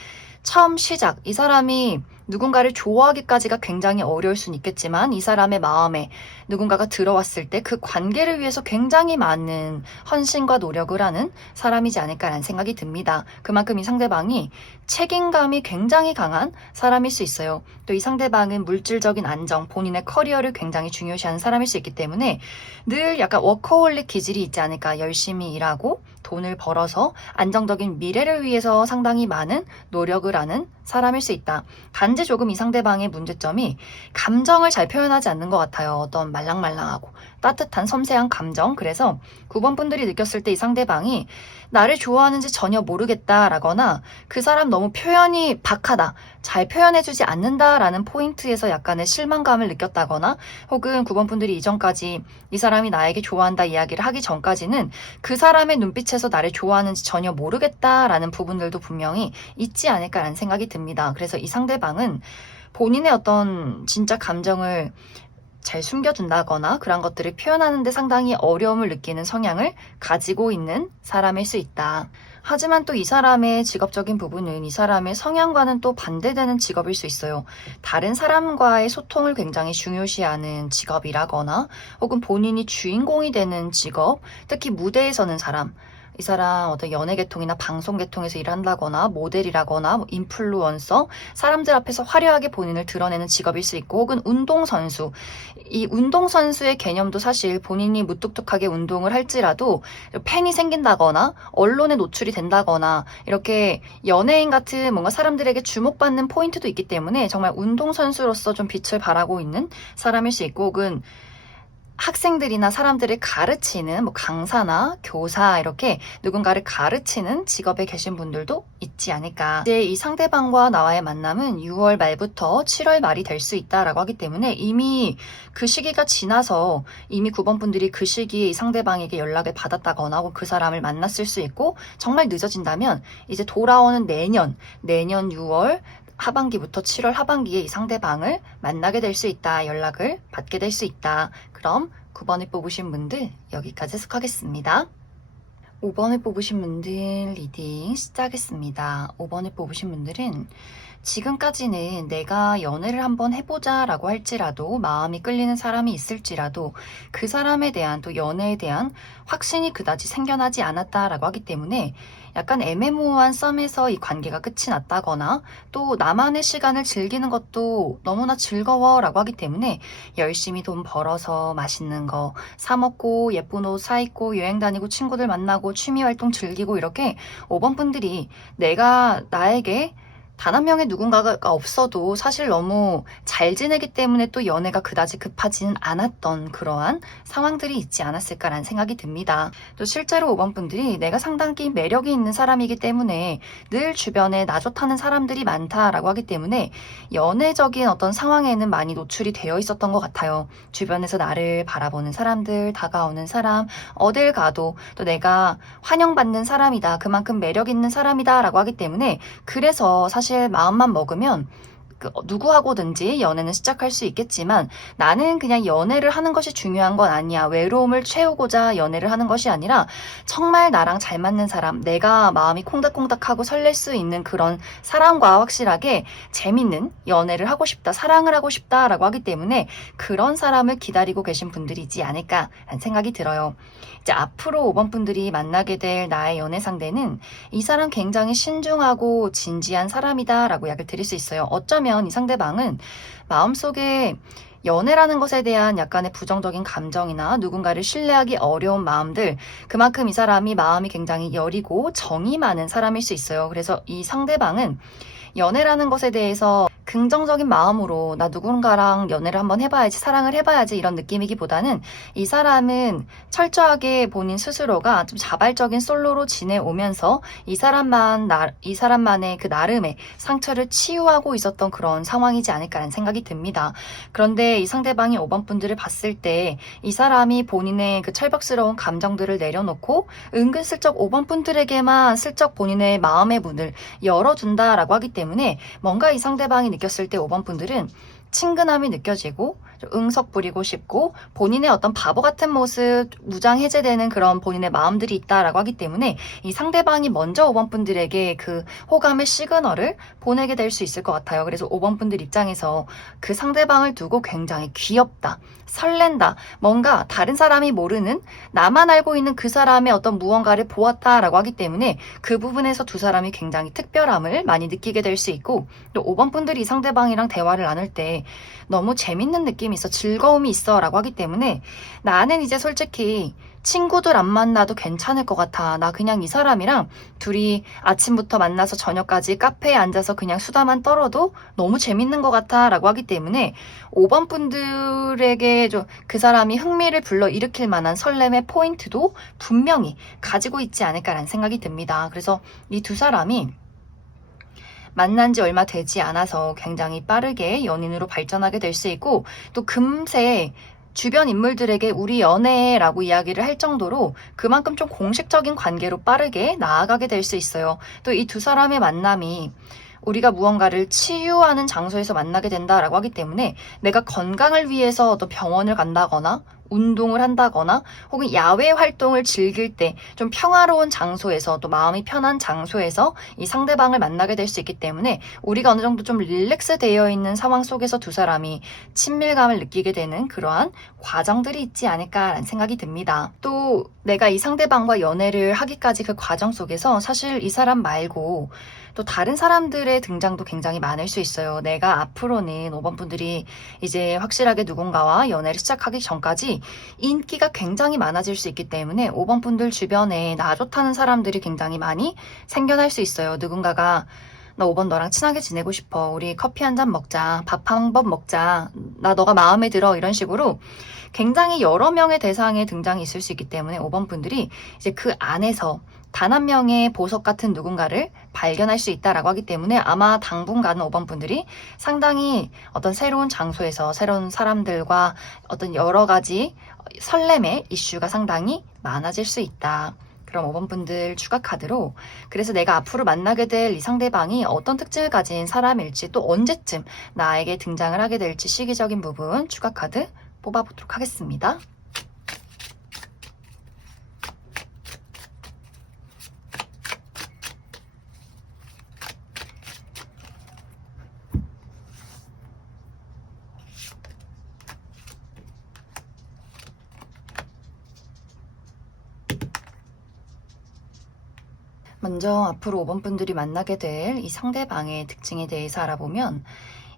처음 시작, 이 사람이 누군가를 좋아하기까지가 굉장히 어려울 수는 있겠지만 이 사람의 마음에 누군가가 들어왔을 때 그 관계를 위해서 굉장히 많은 헌신과 노력을 하는 사람이지 않을까라는 생각이 듭니다. 그만큼 이 상대방이 책임감이 굉장히 강한 사람일 수 있어요. 또 이 상대방은 물질적인 안정, 본인의 커리어를 굉장히 중요시하는 사람일 수 있기 때문에 늘 약간 워커홀릭 기질이 있지 않을까. 열심히 일하고 돈을 벌어서 안정적인 미래를 위해서 상당히 많은 노력을 하는 사람일 수 있다. 단지 조금 이 상대방의 문제점이 감정을 잘 표현하지 않는 것 같아요. 어떤 말랑말랑하고 따뜻한 섬세한 감정. 그래서 9번 분들이 느꼈을 때 이 상대방이 나를 좋아하는지 전혀 모르겠다라거나 그 사람 너무 표현이 박하다, 잘 표현해주지 않는다라는 포인트에서 약간의 실망감을 느꼈다거나 혹은 9번 분들이 이전까지 이 사람이 나에게 좋아한다 이야기를 하기 전까지는 그 사람의 눈빛에서 나를 좋아하는지 전혀 모르겠다라는 부분들도 분명히 있지 않을까라는 생각이 듭니다. 그래서 이 상대방은 본인의 어떤 진짜 감정을 잘 숨겨둔다거나 그런 것들을 표현하는데 상당히 어려움을 느끼는 성향을 가지고 있는 사람일 수 있다. 하지만 또 이 사람의 직업적인 부분은 이 사람의 성향과는 또 반대되는 직업일 수 있어요. 다른 사람과의 소통을 굉장히 중요시하는 직업이라거나 혹은 본인이 주인공이 되는 직업, 특히 무대에 서는 사람, 이 사람 어떤 연예 계통이나 방송 계통에서 일한다거나 모델이라거나 뭐 인플루언서, 사람들 앞에서 화려하게 본인을 드러내는 직업일 수 있고 혹은 운동선수. 이 운동선수의 개념도 사실 본인이 무뚝뚝하게 운동을 할지라도 팬이 생긴다거나 언론에 노출이 된다거나 이렇게 연예인 같은 뭔가 사람들에게 주목받는 포인트도 있기 때문에 정말 운동선수로서 좀 빛을 발하고 있는 사람일 수 있고 혹은 학생들이나 사람들을 가르치는 뭐 강사나 교사 이렇게 누군가를 가르치는 직업에 계신 분들도 있지 않을까. 이제 이 상대방과 나와의 만남은 6월 말부터 7월 말이 될 수 있다라고 하기 때문에 이미 그 시기가 지나서 이미 9번 분들이 그 시기에 이 상대방에게 연락을 받았다거나 혹은 그 사람을 만났을 수 있고 정말 늦어진다면 이제 돌아오는 내년 6월 하반기부터 7월 하반기에 이 상대방을 만나게 될 수 있다. 연락을 받게 될 수 있다. 그럼 9번을 뽑으신 분들 여기까지 해석하겠습니다. 5번을 뽑으신 분들 리딩 시작하겠습니다. 5번을 뽑으신 분들은 지금까지는 내가 연애를 한번 해보자 라고 할지라도 마음이 끌리는 사람이 있을지라도 그 사람에 대한 또 연애에 대한 확신이 그다지 생겨나지 않았다라고 하기 때문에 약간 애매모호한 썸에서 이 관계가 끝이 났다거나 또 나만의 시간을 즐기는 것도 너무나 즐거워 라고 하기 때문에 열심히 돈 벌어서 맛있는 거 사 먹고 예쁜 옷 사 입고 여행 다니고 친구들 만나고 취미 활동 즐기고 이렇게 5번 분들이 내가 나에게 단 한 명의 누군가가 없어도 사실 너무 잘 지내기 때문에 또 연애가 그다지 급하지는 않았던 그러한 상황들이 있지 않았을까라는 생각이 듭니다. 또 실제로 5번 분들이 내가 상당히 매력이 있는 사람이기 때문에 늘 주변에 나 좋다는 사람들이 많다라고 하기 때문에 연애적인 어떤 상황에는 많이 노출이 되어 있었던 것 같아요. 주변에서 나를 바라보는 사람들, 다가오는 사람, 어딜 가도 또 내가 환영받는 사람이다. 그만큼 매력 있는 사람이다 라고 하기 때문에 그래서 사실 마음만 먹으면 누구하고든지 연애는 시작할 수 있겠지만 나는 그냥 연애를 하는 것이 중요한 건 아니야. 외로움을 채우고자 연애를 하는 것이 아니라 정말 나랑 잘 맞는 사람, 내가 마음이 콩닥콩닥하고 설렐 수 있는 그런 사람과 확실하게 재밌는 연애를 하고 싶다, 사랑을 하고 싶다라고 하기 때문에 그런 사람을 기다리고 계신 분들이지 않을까라는 생각이 들어요. 이제 앞으로 5번 분들이 만나게 될 나의 연애 상대는 이 사람 굉장히 신중하고 진지한 사람이다 라고 이야기를 드릴 수 있어요. 어쩌면 이 상대방은 마음속에 연애라는 것에 대한 약간의 부정적인 감정이나 누군가를 신뢰하기 어려운 마음들, 그만큼 이 사람이 마음이 굉장히 여리고 정이 많은 사람일 수 있어요. 그래서 이 상대방은 연애라는 것에 대해서 긍정적인 마음으로 나 누군가랑 연애를 한번 해봐야지, 사랑을 해봐야지 이런 느낌이기보다는 이 사람은 철저하게 본인 스스로가 좀 자발적인 솔로로 지내오면서 이 사람만의 그 나름의 상처를 치유하고 있었던 그런 상황이지 않을까라는 생각이 듭니다. 그런데 이 상대방이 5번 분들을 봤을 때 이 사람이 본인의 그 철벽스러운 감정들을 내려놓고 은근슬쩍 5번 분들에게만 슬쩍 본인의 마음의 문을 열어준다라고 하기 때문에 뭔가 이 상대방이 느꼈을 때 5번 분들은 친근함이 느껴지고 좀 응석 부리고 싶고 본인의 어떤 바보 같은 모습, 무장 해제되는 그런 본인의 마음들이 있다라고 하기 때문에 이 상대방이 먼저 5번 분들에게 그 호감의 시그널을 보내게 될 수 있을 것 같아요. 그래서 5번 분들 입장에서 그 상대방을 두고 굉장히 귀엽다, 설렌다, 뭔가 다른 사람이 모르는 나만 알고 있는 그 사람의 어떤 무언가를 보았다라고 하기 때문에 그 부분에서 두 사람이 굉장히 특별함을 많이 느끼게 될 수 있고, 또 5번 분들이 상대방이랑 대화를 나눌 때 너무 재밌는 느낌이 있어, 즐거움이 있어 라고 하기 때문에 나는 이제 솔직히 친구들 안 만나도 괜찮을 것 같아. 나 그냥 이 사람이랑 둘이 아침부터 만나서 저녁까지 카페에 앉아서 그냥 수다만 떨어도 너무 재밌는 것 같아 라고 하기 때문에 5번 분들에게 좀 그 사람이 흥미를 불러일으킬 만한 설렘의 포인트도 분명히 가지고 있지 않을까라는 생각이 듭니다. 그래서 이 두 사람이 만난 지 얼마 되지 않아서 굉장히 빠르게 연인으로 발전하게 될 수 있고, 또 금세 주변 인물들에게 우리 연애라고 이야기를 할 정도로 그만큼 좀 공식적인 관계로 빠르게 나아가게 될 수 있어요. 또 이 두 사람의 만남이 우리가 무언가를 치유하는 장소에서 만나게 된다라고 하기 때문에 내가 건강을 위해서 어떤 병원을 간다거나 운동을 한다거나 혹은 야외 활동을 즐길 때 좀 평화로운 장소에서, 또 마음이 편한 장소에서 이 상대방을 만나게 될 수 있기 때문에 우리가 어느 정도 좀 릴렉스 되어 있는 상황 속에서 두 사람이 친밀감을 느끼게 되는 그러한 과정들이 있지 않을까라는 생각이 듭니다. 또 내가 이 상대방과 연애를 하기까지 그 과정 속에서 사실 이 사람 말고 또 다른 사람들의 등장도 굉장히 많을 수 있어요. 내가 앞으로는 5번 분들이 이제 확실하게 누군가와 연애를 시작하기 전까지 인기가 굉장히 많아질 수 있기 때문에 5번 분들 주변에 나 좋다는 사람들이 굉장히 많이 생겨날 수 있어요. 누군가가 나 5번 너랑 친하게 지내고 싶어. 우리 커피 한 잔 먹자. 밥 한 번 먹자. 나 너가 마음에 들어. 이런 식으로 굉장히 여러 명의 대상의 등장이 있을 수 있기 때문에 5번 분들이 이제 그 안에서 단 한 명의 보석 같은 누군가를 발견할 수 있다라고 하기 때문에 아마 당분간은 5번 분들이 상당히 어떤 새로운 장소에서 새로운 사람들과 어떤 여러 가지 설렘의 이슈가 상당히 많아질 수 있다. 그럼 5번 분들 추가 카드로, 그래서 내가 앞으로 만나게 될 이 상대방이 어떤 특징을 가진 사람일지, 또 언제쯤 나에게 등장을 하게 될지 시기적인 부분 추가 카드 뽑아보도록 하겠습니다. 먼저 앞으로 5번 분들이 만나게 될 이 상대방의 특징에 대해서 알아보면,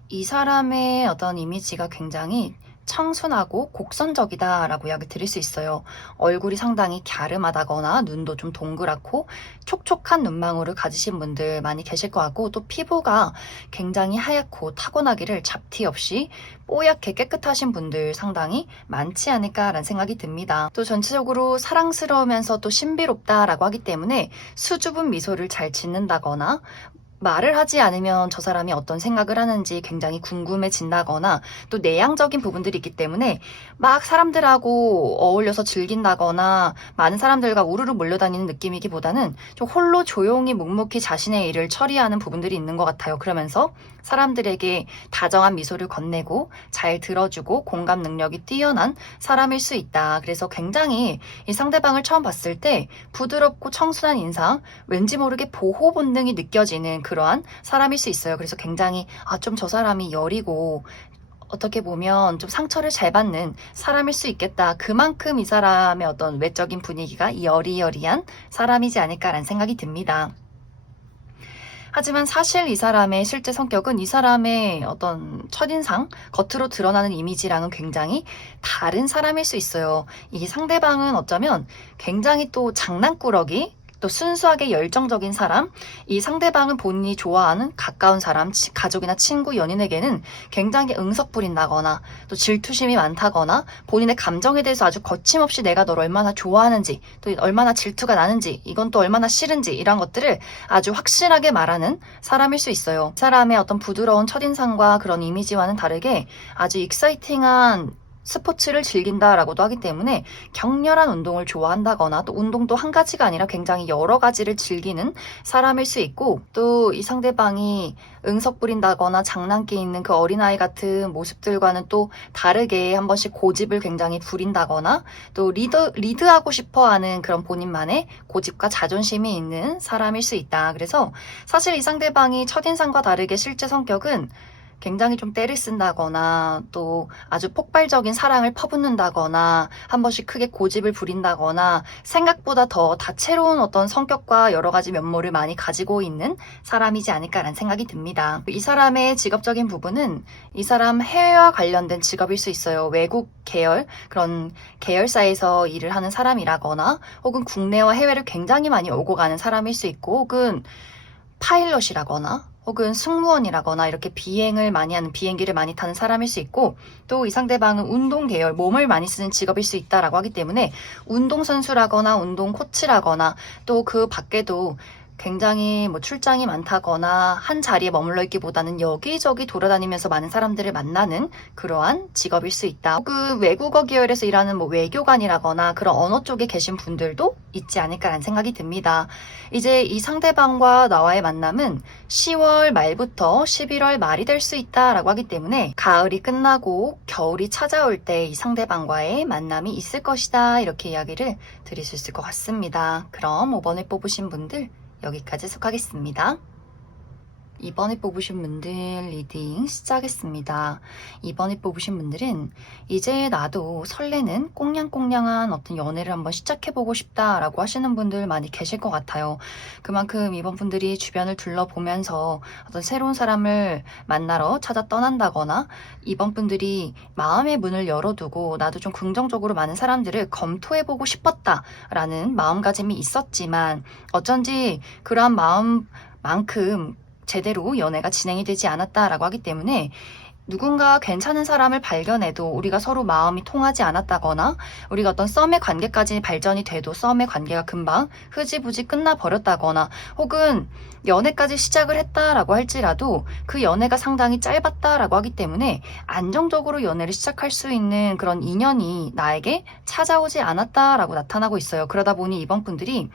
이 사람의 어떤 이미지가 굉장히 청순하고 곡선적이다라고 이야기 드릴 수 있어요. 얼굴이 상당히 갸름하다거나 눈도 좀 동그랗고 촉촉한 눈망울을 가지신 분들 많이 계실 것 같고, 또 피부가 굉장히 하얗고 타고나기를 잡티 없이 뽀얗게 깨끗하신 분들 상당히 많지 않을까라는 생각이 듭니다. 또 전체적으로 사랑스러우면서 또 신비롭다라고 하기 때문에 수줍은 미소를 잘 짓는다거나, 말을 하지 않으면 저 사람이 어떤 생각을 하는지 굉장히 궁금해진다거나, 또 내향적인 부분들이 있기 때문에 막 사람들하고 어울려서 즐긴다거나 많은 사람들과 우르르 몰려다니는 느낌이기보다는 좀 홀로 조용히 묵묵히 자신의 일을 처리하는 부분들이 있는 것 같아요. 그러면서 사람들에게 다정한 미소를 건네고 잘 들어주고 공감 능력이 뛰어난 사람일 수 있다. 그래서 굉장히 이 상대방을 처음 봤을 때 부드럽고 청순한 인상, 왠지 모르게 보호 본능이 느껴지는 그러한 사람일 수 있어요. 그래서 굉장히 좀 저 사람이 여리고 어떻게 보면 좀 상처를 잘 받는 사람일 수 있겠다. 그만큼 이 사람의 어떤 외적인 분위기가 여리여리한 사람이지 않을까라는 생각이 듭니다. 하지만 사실 이 사람의 실제 성격은 이 사람의 어떤 첫인상, 겉으로 드러나는 이미지랑은 굉장히 다른 사람일 수 있어요. 이 상대방은 어쩌면 굉장히 또 장난꾸러기, 또 순수하게 열정적인 사람, 이 상대방은 본인이 좋아하는 가까운 사람, 가족이나 친구, 연인에게는 굉장히 응석 부린다거나, 또 질투심이 많다거나, 본인의 감정에 대해서 아주 거침없이 내가 널 얼마나 좋아하는지, 또 얼마나 질투가 나는지, 이건 또 얼마나 싫은지, 이런 것들을 아주 확실하게 말하는 사람일 수 있어요. 이 사람의 어떤 부드러운 첫인상과 그런 이미지와는 다르게 아주 익사이팅한 스포츠를 즐긴다라고도 하기 때문에 격렬한 운동을 좋아한다거나 또 운동도 한 가지가 아니라 굉장히 여러 가지를 즐기는 사람일 수 있고 또 이 상대방이 응석 부린다거나 장난기 있는 그 어린아이 같은 모습들과는 또 다르게 한 번씩 고집을 굉장히 부린다거나 또 리드하고 싶어 하는 그런 본인만의 고집과 자존심이 있는 사람일 수 있다. 그래서 사실 이 상대방이 첫인상과 다르게 실제 성격은 굉장히 좀 때를 쓴다거나 또 아주 폭발적인 사랑을 퍼붓는다거나 한 번씩 크게 고집을 부린다거나 생각보다 더 다채로운 어떤 성격과 여러 가지 면모를 많이 가지고 있는 사람이지 않을까라는 생각이 듭니다. 이 사람의 직업적인 부분은 이 사람 해외와 관련된 직업일 수 있어요. 외국 계열, 그런 계열사에서 일을 하는 사람이라거나 혹은 국내와 해외를 굉장히 많이 오고 가는 사람일 수 있고 혹은 파일럿이라거나 혹은 승무원이라거나 이렇게 비행을 많이 하는 비행기를 많이 타는 사람일 수 있고 또 이 상대방은 운동 계열, 몸을 많이 쓰는 직업일 수 있다라고 하기 때문에 운동선수라거나 운동 코치라거나 또 그 밖에도 굉장히 출장이 많다거나 한 자리에 머물러 있기보다는 여기저기 돌아다니면서 많은 사람들을 만나는 그러한 직업일 수 있다. 혹은 외국어 계열에서 일하는 외교관이라거나 그런 언어 쪽에 계신 분들도 있지 않을까라는 생각이 듭니다. 이제 이 상대방과 나와의 만남은 10월 말부터 11월 말이 될 수 있다라고 하기 때문에 가을이 끝나고 겨울이 찾아올 때 이 상대방과의 만남이 있을 것이다. 이렇게 이야기를 드릴 수 있을 것 같습니다. 그럼 5번을 뽑으신 분들 여기까지 속하겠습니다. 2번에 뽑으신 분들 리딩 시작하겠습니다. 2번에 뽑으신 분들은 이제 나도 설레는 꽁냥꽁냥한 어떤 연애를 한번 시작해보고 싶다라고 하시는 분들 많이 계실 것 같아요. 그만큼 이번 분들이 주변을 둘러보면서 어떤 새로운 사람을 만나러 찾아 떠난다거나 이번 분들이 마음의 문을 열어두고 나도 좀 긍정적으로 많은 사람들을 검토해보고 싶었다라는 마음가짐이 있었지만 어쩐지 그러한 마음만큼 제대로 연애가 진행이 되지 않았다라고 하기 때문에 누군가 괜찮은 사람을 발견해도 우리가 서로 마음이 통하지 않았다거나 우리가 어떤 썸의 관계까지 발전이 돼도 썸의 관계가 금방 흐지부지 끝나버렸다거나 혹은 연애까지 시작을 했다라고 할지라도 그 연애가 상당히 짧았다라고 하기 때문에 안정적으로 연애를 시작할 수 있는 그런 인연이 나에게 찾아오지 않았다라고 나타나고 있어요. 그러다 보니 이번 분들이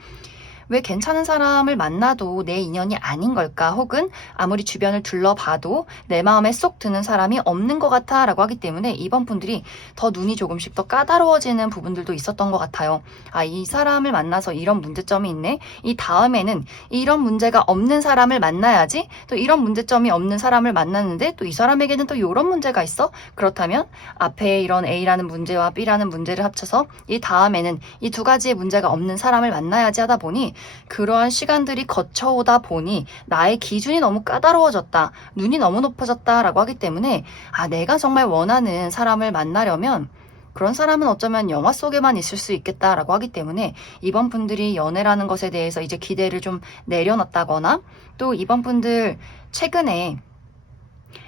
왜 괜찮은 사람을 만나도 내 인연이 아닌 걸까? 혹은 아무리 주변을 둘러봐도 내 마음에 쏙 드는 사람이 없는 것 같아 라고 하기 때문에 이번 분들이 더 눈이 조금씩 더 까다로워지는 부분들도 있었던 것 같아요. 아, 이 사람을 만나서 이런 문제점이 있네? 이 다음에는 이런 문제가 없는 사람을 만나야지? 또 이런 문제점이 없는 사람을 만났는데 또 이 사람에게는 또 이런 문제가 있어? 그렇다면 앞에 이런 A라는 문제와 B라는 문제를 합쳐서 이 다음에는 이 두 가지의 문제가 없는 사람을 만나야지 하다 보니 그러한 시간들이 거쳐오다 보니 나의 기준이 너무 까다로워졌다. 눈이 너무 높아졌다 라고 하기 때문에 내가 정말 원하는 사람을 만나려면 그런 사람은 어쩌면 영화 속에만 있을 수 있겠다라고 하기 때문에 이번 분들이 연애라는 것에 대해서 이제 기대를 좀 내려놨다거나 또 이번 분들 최근에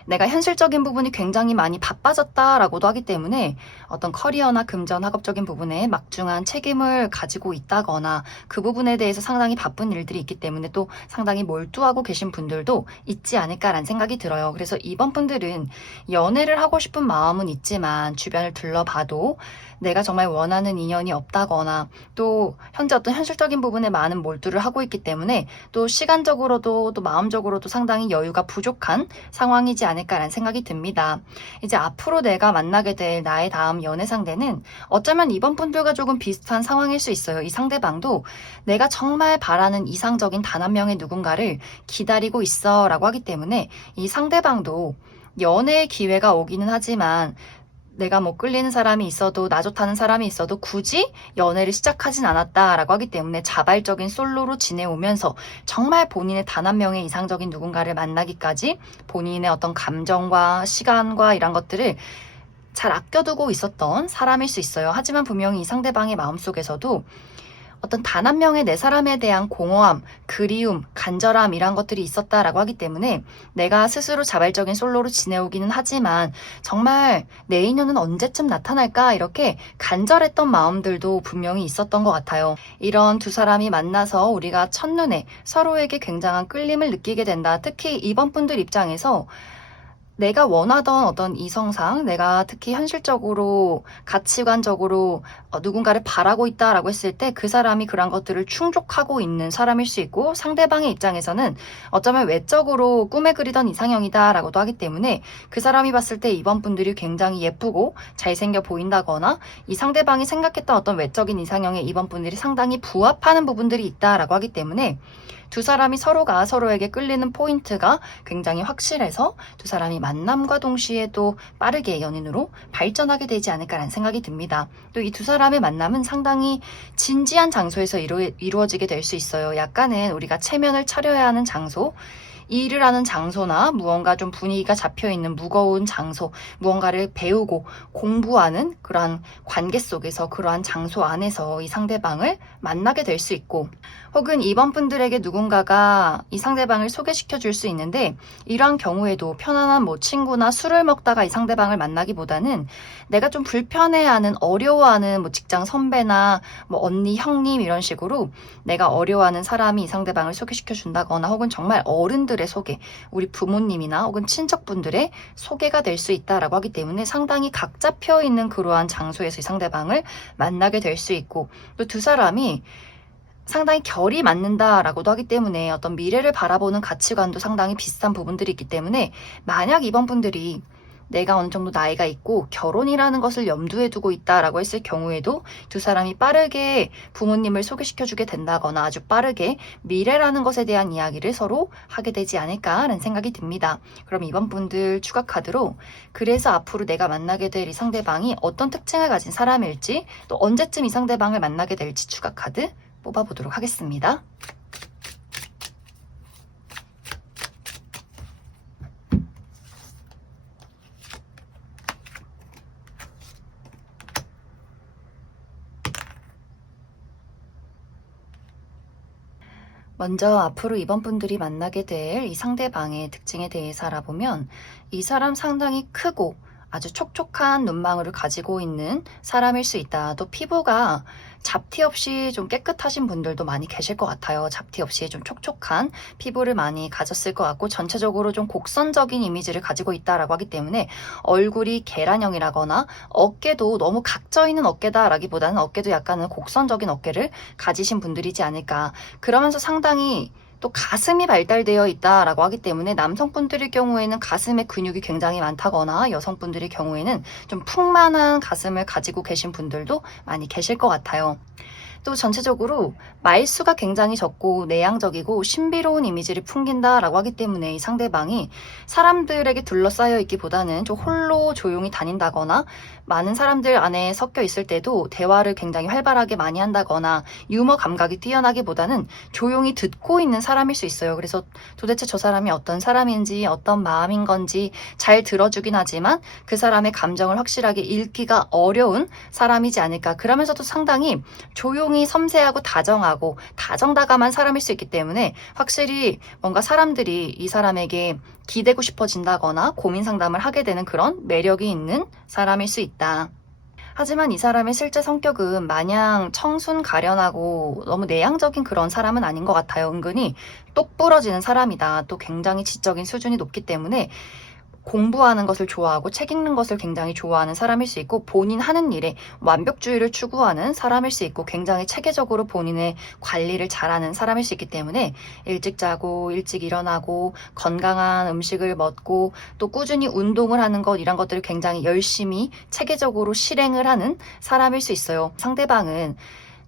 내가 현실적인 부분이 굉장히 많이 바빠졌다라고도 하기 때문에 어떤 커리어나 금전 학업적인 부분에 막중한 책임을 가지고 있다거나 그 부분에 대해서 상당히 바쁜 일들이 있기 때문에 또 상당히 몰두하고 계신 분들도 있지 않을까라는 생각이 들어요. 그래서 이번 분들은 연애를 하고 싶은 마음은 있지만 주변을 둘러봐도 내가 정말 원하는 인연이 없다거나 또 현재 어떤 현실적인 부분에 많은 몰두를 하고 있기 때문에 또 시간적으로도 또 마음적으로도 상당히 여유가 부족한 상황이지 않을까라는 생각이 듭니다. 이제 앞으로 내가 만나게 될 나의 다음 연애 상대는 어쩌면 이번 분들과 조금 비슷한 상황일 수 있어요. 이 상대방도 내가 정말 바라는 이상적인 단 한 명의 누군가를 기다리고 있어 라고 하기 때문에 이 상대방도 연애의 기회가 오기는 하지만 내가 끌리는 사람이 있어도 나 좋다는 사람이 있어도 굳이 연애를 시작하진 않았다라고 하기 때문에 자발적인 솔로로 지내오면서 정말 본인의 단 한 명의 이상적인 누군가를 만나기까지 본인의 어떤 감정과 시간과 이런 것들을 잘 아껴두고 있었던 사람일 수 있어요. 하지만 분명히 이 상대방의 마음속에서도 어떤 단 한 명의 내 사람에 대한 공허함, 그리움, 간절함 이란 것들이 있었다라고 하기 때문에 내가 스스로 자발적인 솔로로 지내오기는 하지만 정말 내 인연은 언제쯤 나타날까 이렇게 간절했던 마음들도 분명히 있었던 것 같아요. 이런 두 사람이 만나서 우리가 첫눈에 서로에게 굉장한 끌림을 느끼게 된다. 특히 이번 분들 입장에서 내가 원하던 어떤 이성상, 내가 특히 현실적으로, 가치관적으로 누군가를 바라고 있다라고 했을 때 그 사람이 그런 것들을 충족하고 있는 사람일 수 있고, 상대방의 입장에서는 어쩌면 외적으로 꿈에 그리던 이상형이다라고도 하기 때문에 그 사람이 봤을 때 이번 분들이 굉장히 예쁘고 잘생겨 보인다거나 이 상대방이 생각했던 어떤 외적인 이상형에 이번 분들이 상당히 부합하는 부분들이 있다라고 하기 때문에 두 사람이 서로가 서로에게 끌리는 포인트가 굉장히 확실해서 두 사람이 만남과 동시에 또 빠르게 연인으로 발전하게 되지 않을까라는 생각이 듭니다. 또 이 두 사람의 만남은 상당히 진지한 장소에서 이루어지게 될 수 있어요. 약간은 우리가 체면을 차려야 하는 장소, 일을 하는 장소나 무언가 좀 분위기가 잡혀있는 무거운 장소, 무언가를 배우고 공부하는 그러한 관계 속에서 그러한 장소 안에서 이 상대방을 만나게 될 수 있고, 혹은 이번 분들에게 누군가가 이 상대방을 소개시켜 줄 수 있는데, 이러한 경우에도 편안한 친구나 술을 먹다가 이 상대방을 만나기보다는 내가 좀 불편해하는, 어려워하는 직장 선배나 언니, 형님 이런 식으로 내가 어려워하는 사람이 이 상대방을 소개시켜 준다거나, 혹은 정말 어른들의 소개, 우리 부모님이나 혹은 친척분들의 소개가 될 수 있다라고 하기 때문에 상당히 각 잡혀 있는 그러한 장소에서 이 상대방을 만나게 될 수 있고, 또 두 사람이 상당히 결이 맞는다라고도 하기 때문에 어떤 미래를 바라보는 가치관도 상당히 비슷한 부분들이 있기 때문에, 만약 이번 분들이 내가 어느 정도 나이가 있고 결혼이라는 것을 염두에 두고 있다라고 했을 경우에도 두 사람이 빠르게 부모님을 소개시켜주게 된다거나 아주 빠르게 미래라는 것에 대한 이야기를 서로 하게 되지 않을까라는 생각이 듭니다. 그럼 이번 분들 추가 카드로 그래서 앞으로 내가 만나게 될 이 상대방이 어떤 특징을 가진 사람일지, 또 언제쯤 이 상대방을 만나게 될지 추가 카드 뽑아보도록 하겠습니다. 먼저 앞으로 이번 분들이 만나게 될 이 상대방의 특징에 대해서 알아보면, 이 사람 상당히 크고 아주 촉촉한 눈망울을 가지고 있는 사람일 수 있다. 또 피부가 잡티 없이 좀 깨끗하신 분들도 많이 계실 것 같아요. 잡티 없이 좀 촉촉한 피부를 많이 가졌을 것 같고, 전체적으로 좀 곡선적인 이미지를 가지고 있다라고 하기 때문에 얼굴이 계란형이라거나 어깨도 너무 각져 있는 어깨다라기보다는 어깨도 약간은 곡선적인 어깨를 가지신 분들이지 않을까. 그러면서 상당히 또 가슴이 발달되어 있다라고 하기 때문에 남성분들의 경우에는 가슴에 근육이 굉장히 많다거나, 여성분들의 경우에는 좀 풍만한 가슴을 가지고 계신 분들도 많이 계실 것 같아요. 또 전체적으로 말수가 굉장히 적고 내향적이고 신비로운 이미지를 풍긴다라고 하기 때문에 이 상대방이 사람들에게 둘러싸여 있기보다는 좀 홀로 조용히 다닌다거나, 많은 사람들 안에 섞여 있을 때도 대화를 굉장히 활발하게 많이 한다거나, 유머 감각이 뛰어나기보다는 조용히 듣고 있는 사람일 수 있어요. 그래서 도대체 저 사람이 어떤 사람인지, 어떤 마음인 건지 잘 들어주긴 하지만 그 사람의 감정을 확실하게 읽기가 어려운 사람이지 않을까. 그러면서도 상당히 조용히 섬세하고 다정하고 다정다감한 사람일 수 있기 때문에 확실히 뭔가 사람들이 이 사람에게 기대고 싶어진다거나 고민 상담을 하게 되는 그런 매력이 있는 사람일 수 있다. 하지만 이 사람의 실제 성격은 마냥 청순 가련하고 너무 내향적인 그런 사람은 아닌 것 같아요. 은근히 똑 부러지는 사람이다. 또 굉장히 지적인 수준이 높기 때문에 공부하는 것을 좋아하고 책 읽는 것을 굉장히 좋아하는 사람일 수 있고, 본인 하는 일에 완벽주의를 추구하는 사람일 수 있고, 굉장히 체계적으로 본인의 관리를 잘하는 사람일 수 있기 때문에 일찍 자고 일찍 일어나고 건강한 음식을 먹고 또 꾸준히 운동을 하는 것, 이런 것들을 굉장히 열심히 체계적으로 실행을 하는 사람일 수 있어요. 상대방은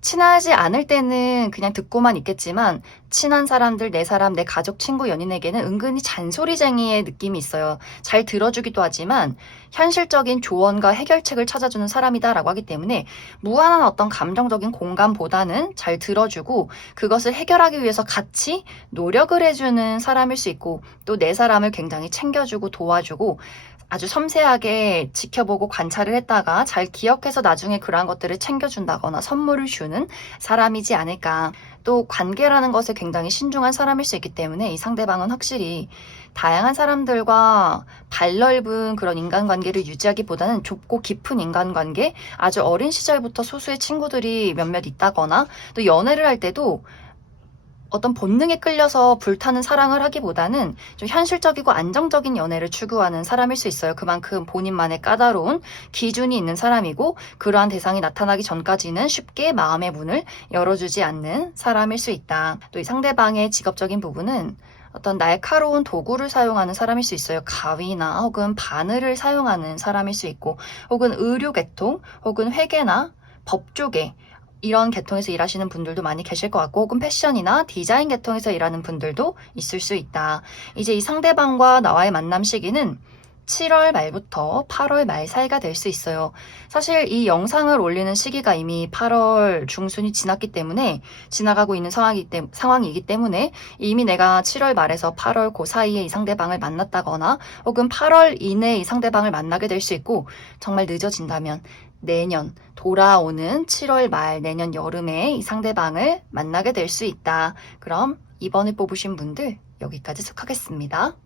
친하지 않을 때는 그냥 듣고만 있겠지만, 친한 사람들, 내 사람, 내 가족, 친구, 연인에게는 은근히 잔소리쟁이의 느낌이 있어요. 잘 들어주기도 하지만 현실적인 조언과 해결책을 찾아주는 사람이다라고 하기 때문에 무한한 어떤 감정적인 공감보다는 잘 들어주고 그것을 해결하기 위해서 같이 노력을 해주는 사람일 수 있고, 또 내 사람을 굉장히 챙겨주고 도와주고 아주 섬세하게 지켜보고 관찰을 했다가 잘 기억해서 나중에 그러한 것들을 챙겨준다거나 선물을 주는 사람이지 않을까. 또 관계라는 것에 굉장히 신중한 사람일 수 있기 때문에 이 상대방은 확실히 다양한 사람들과 발 넓은 그런 인간관계를 유지하기보다는 좁고 깊은 인간관계, 아주 어린 시절부터 소수의 친구들이 몇몇 있다거나, 또 연애를 할 때도 어떤 본능에 끌려서 불타는 사랑을 하기보다는 좀 현실적이고 안정적인 연애를 추구하는 사람일 수 있어요. 그만큼 본인만의 까다로운 기준이 있는 사람이고 그러한 대상이 나타나기 전까지는 쉽게 마음의 문을 열어주지 않는 사람일 수 있다. 또 이 상대방의 직업적인 부분은 어떤 날카로운 도구를 사용하는 사람일 수 있어요. 가위나 혹은 바늘을 사용하는 사람일 수 있고 혹은 의료 계통 혹은 회계나 법 쪽에 이런 계통에서 일하시는 분들도 많이 계실 것 같고 혹은 패션이나 디자인 계통에서 일하는 분들도 있을 수 있다. 이제 이 상대방과 나와의 만남 시기는 7월 말부터 8월 말 사이가 될 수 있어요. 사실 이 영상을 올리는 시기가 이미 8월 중순이 지났기 때문에 지나가고 있는 상황이기 때문에 이미 내가 7월 말에서 8월 그 사이에 이 상대방을 만났다거나 혹은 8월 이내에 이 상대방을 만나게 될 수 있고 정말 늦어진다면 내년 돌아오는 7월 말 내년 여름에 이 상대방을 만나게 될 수 있다. 그럼 이번에 뽑으신 분들 여기까지 속하겠습니다.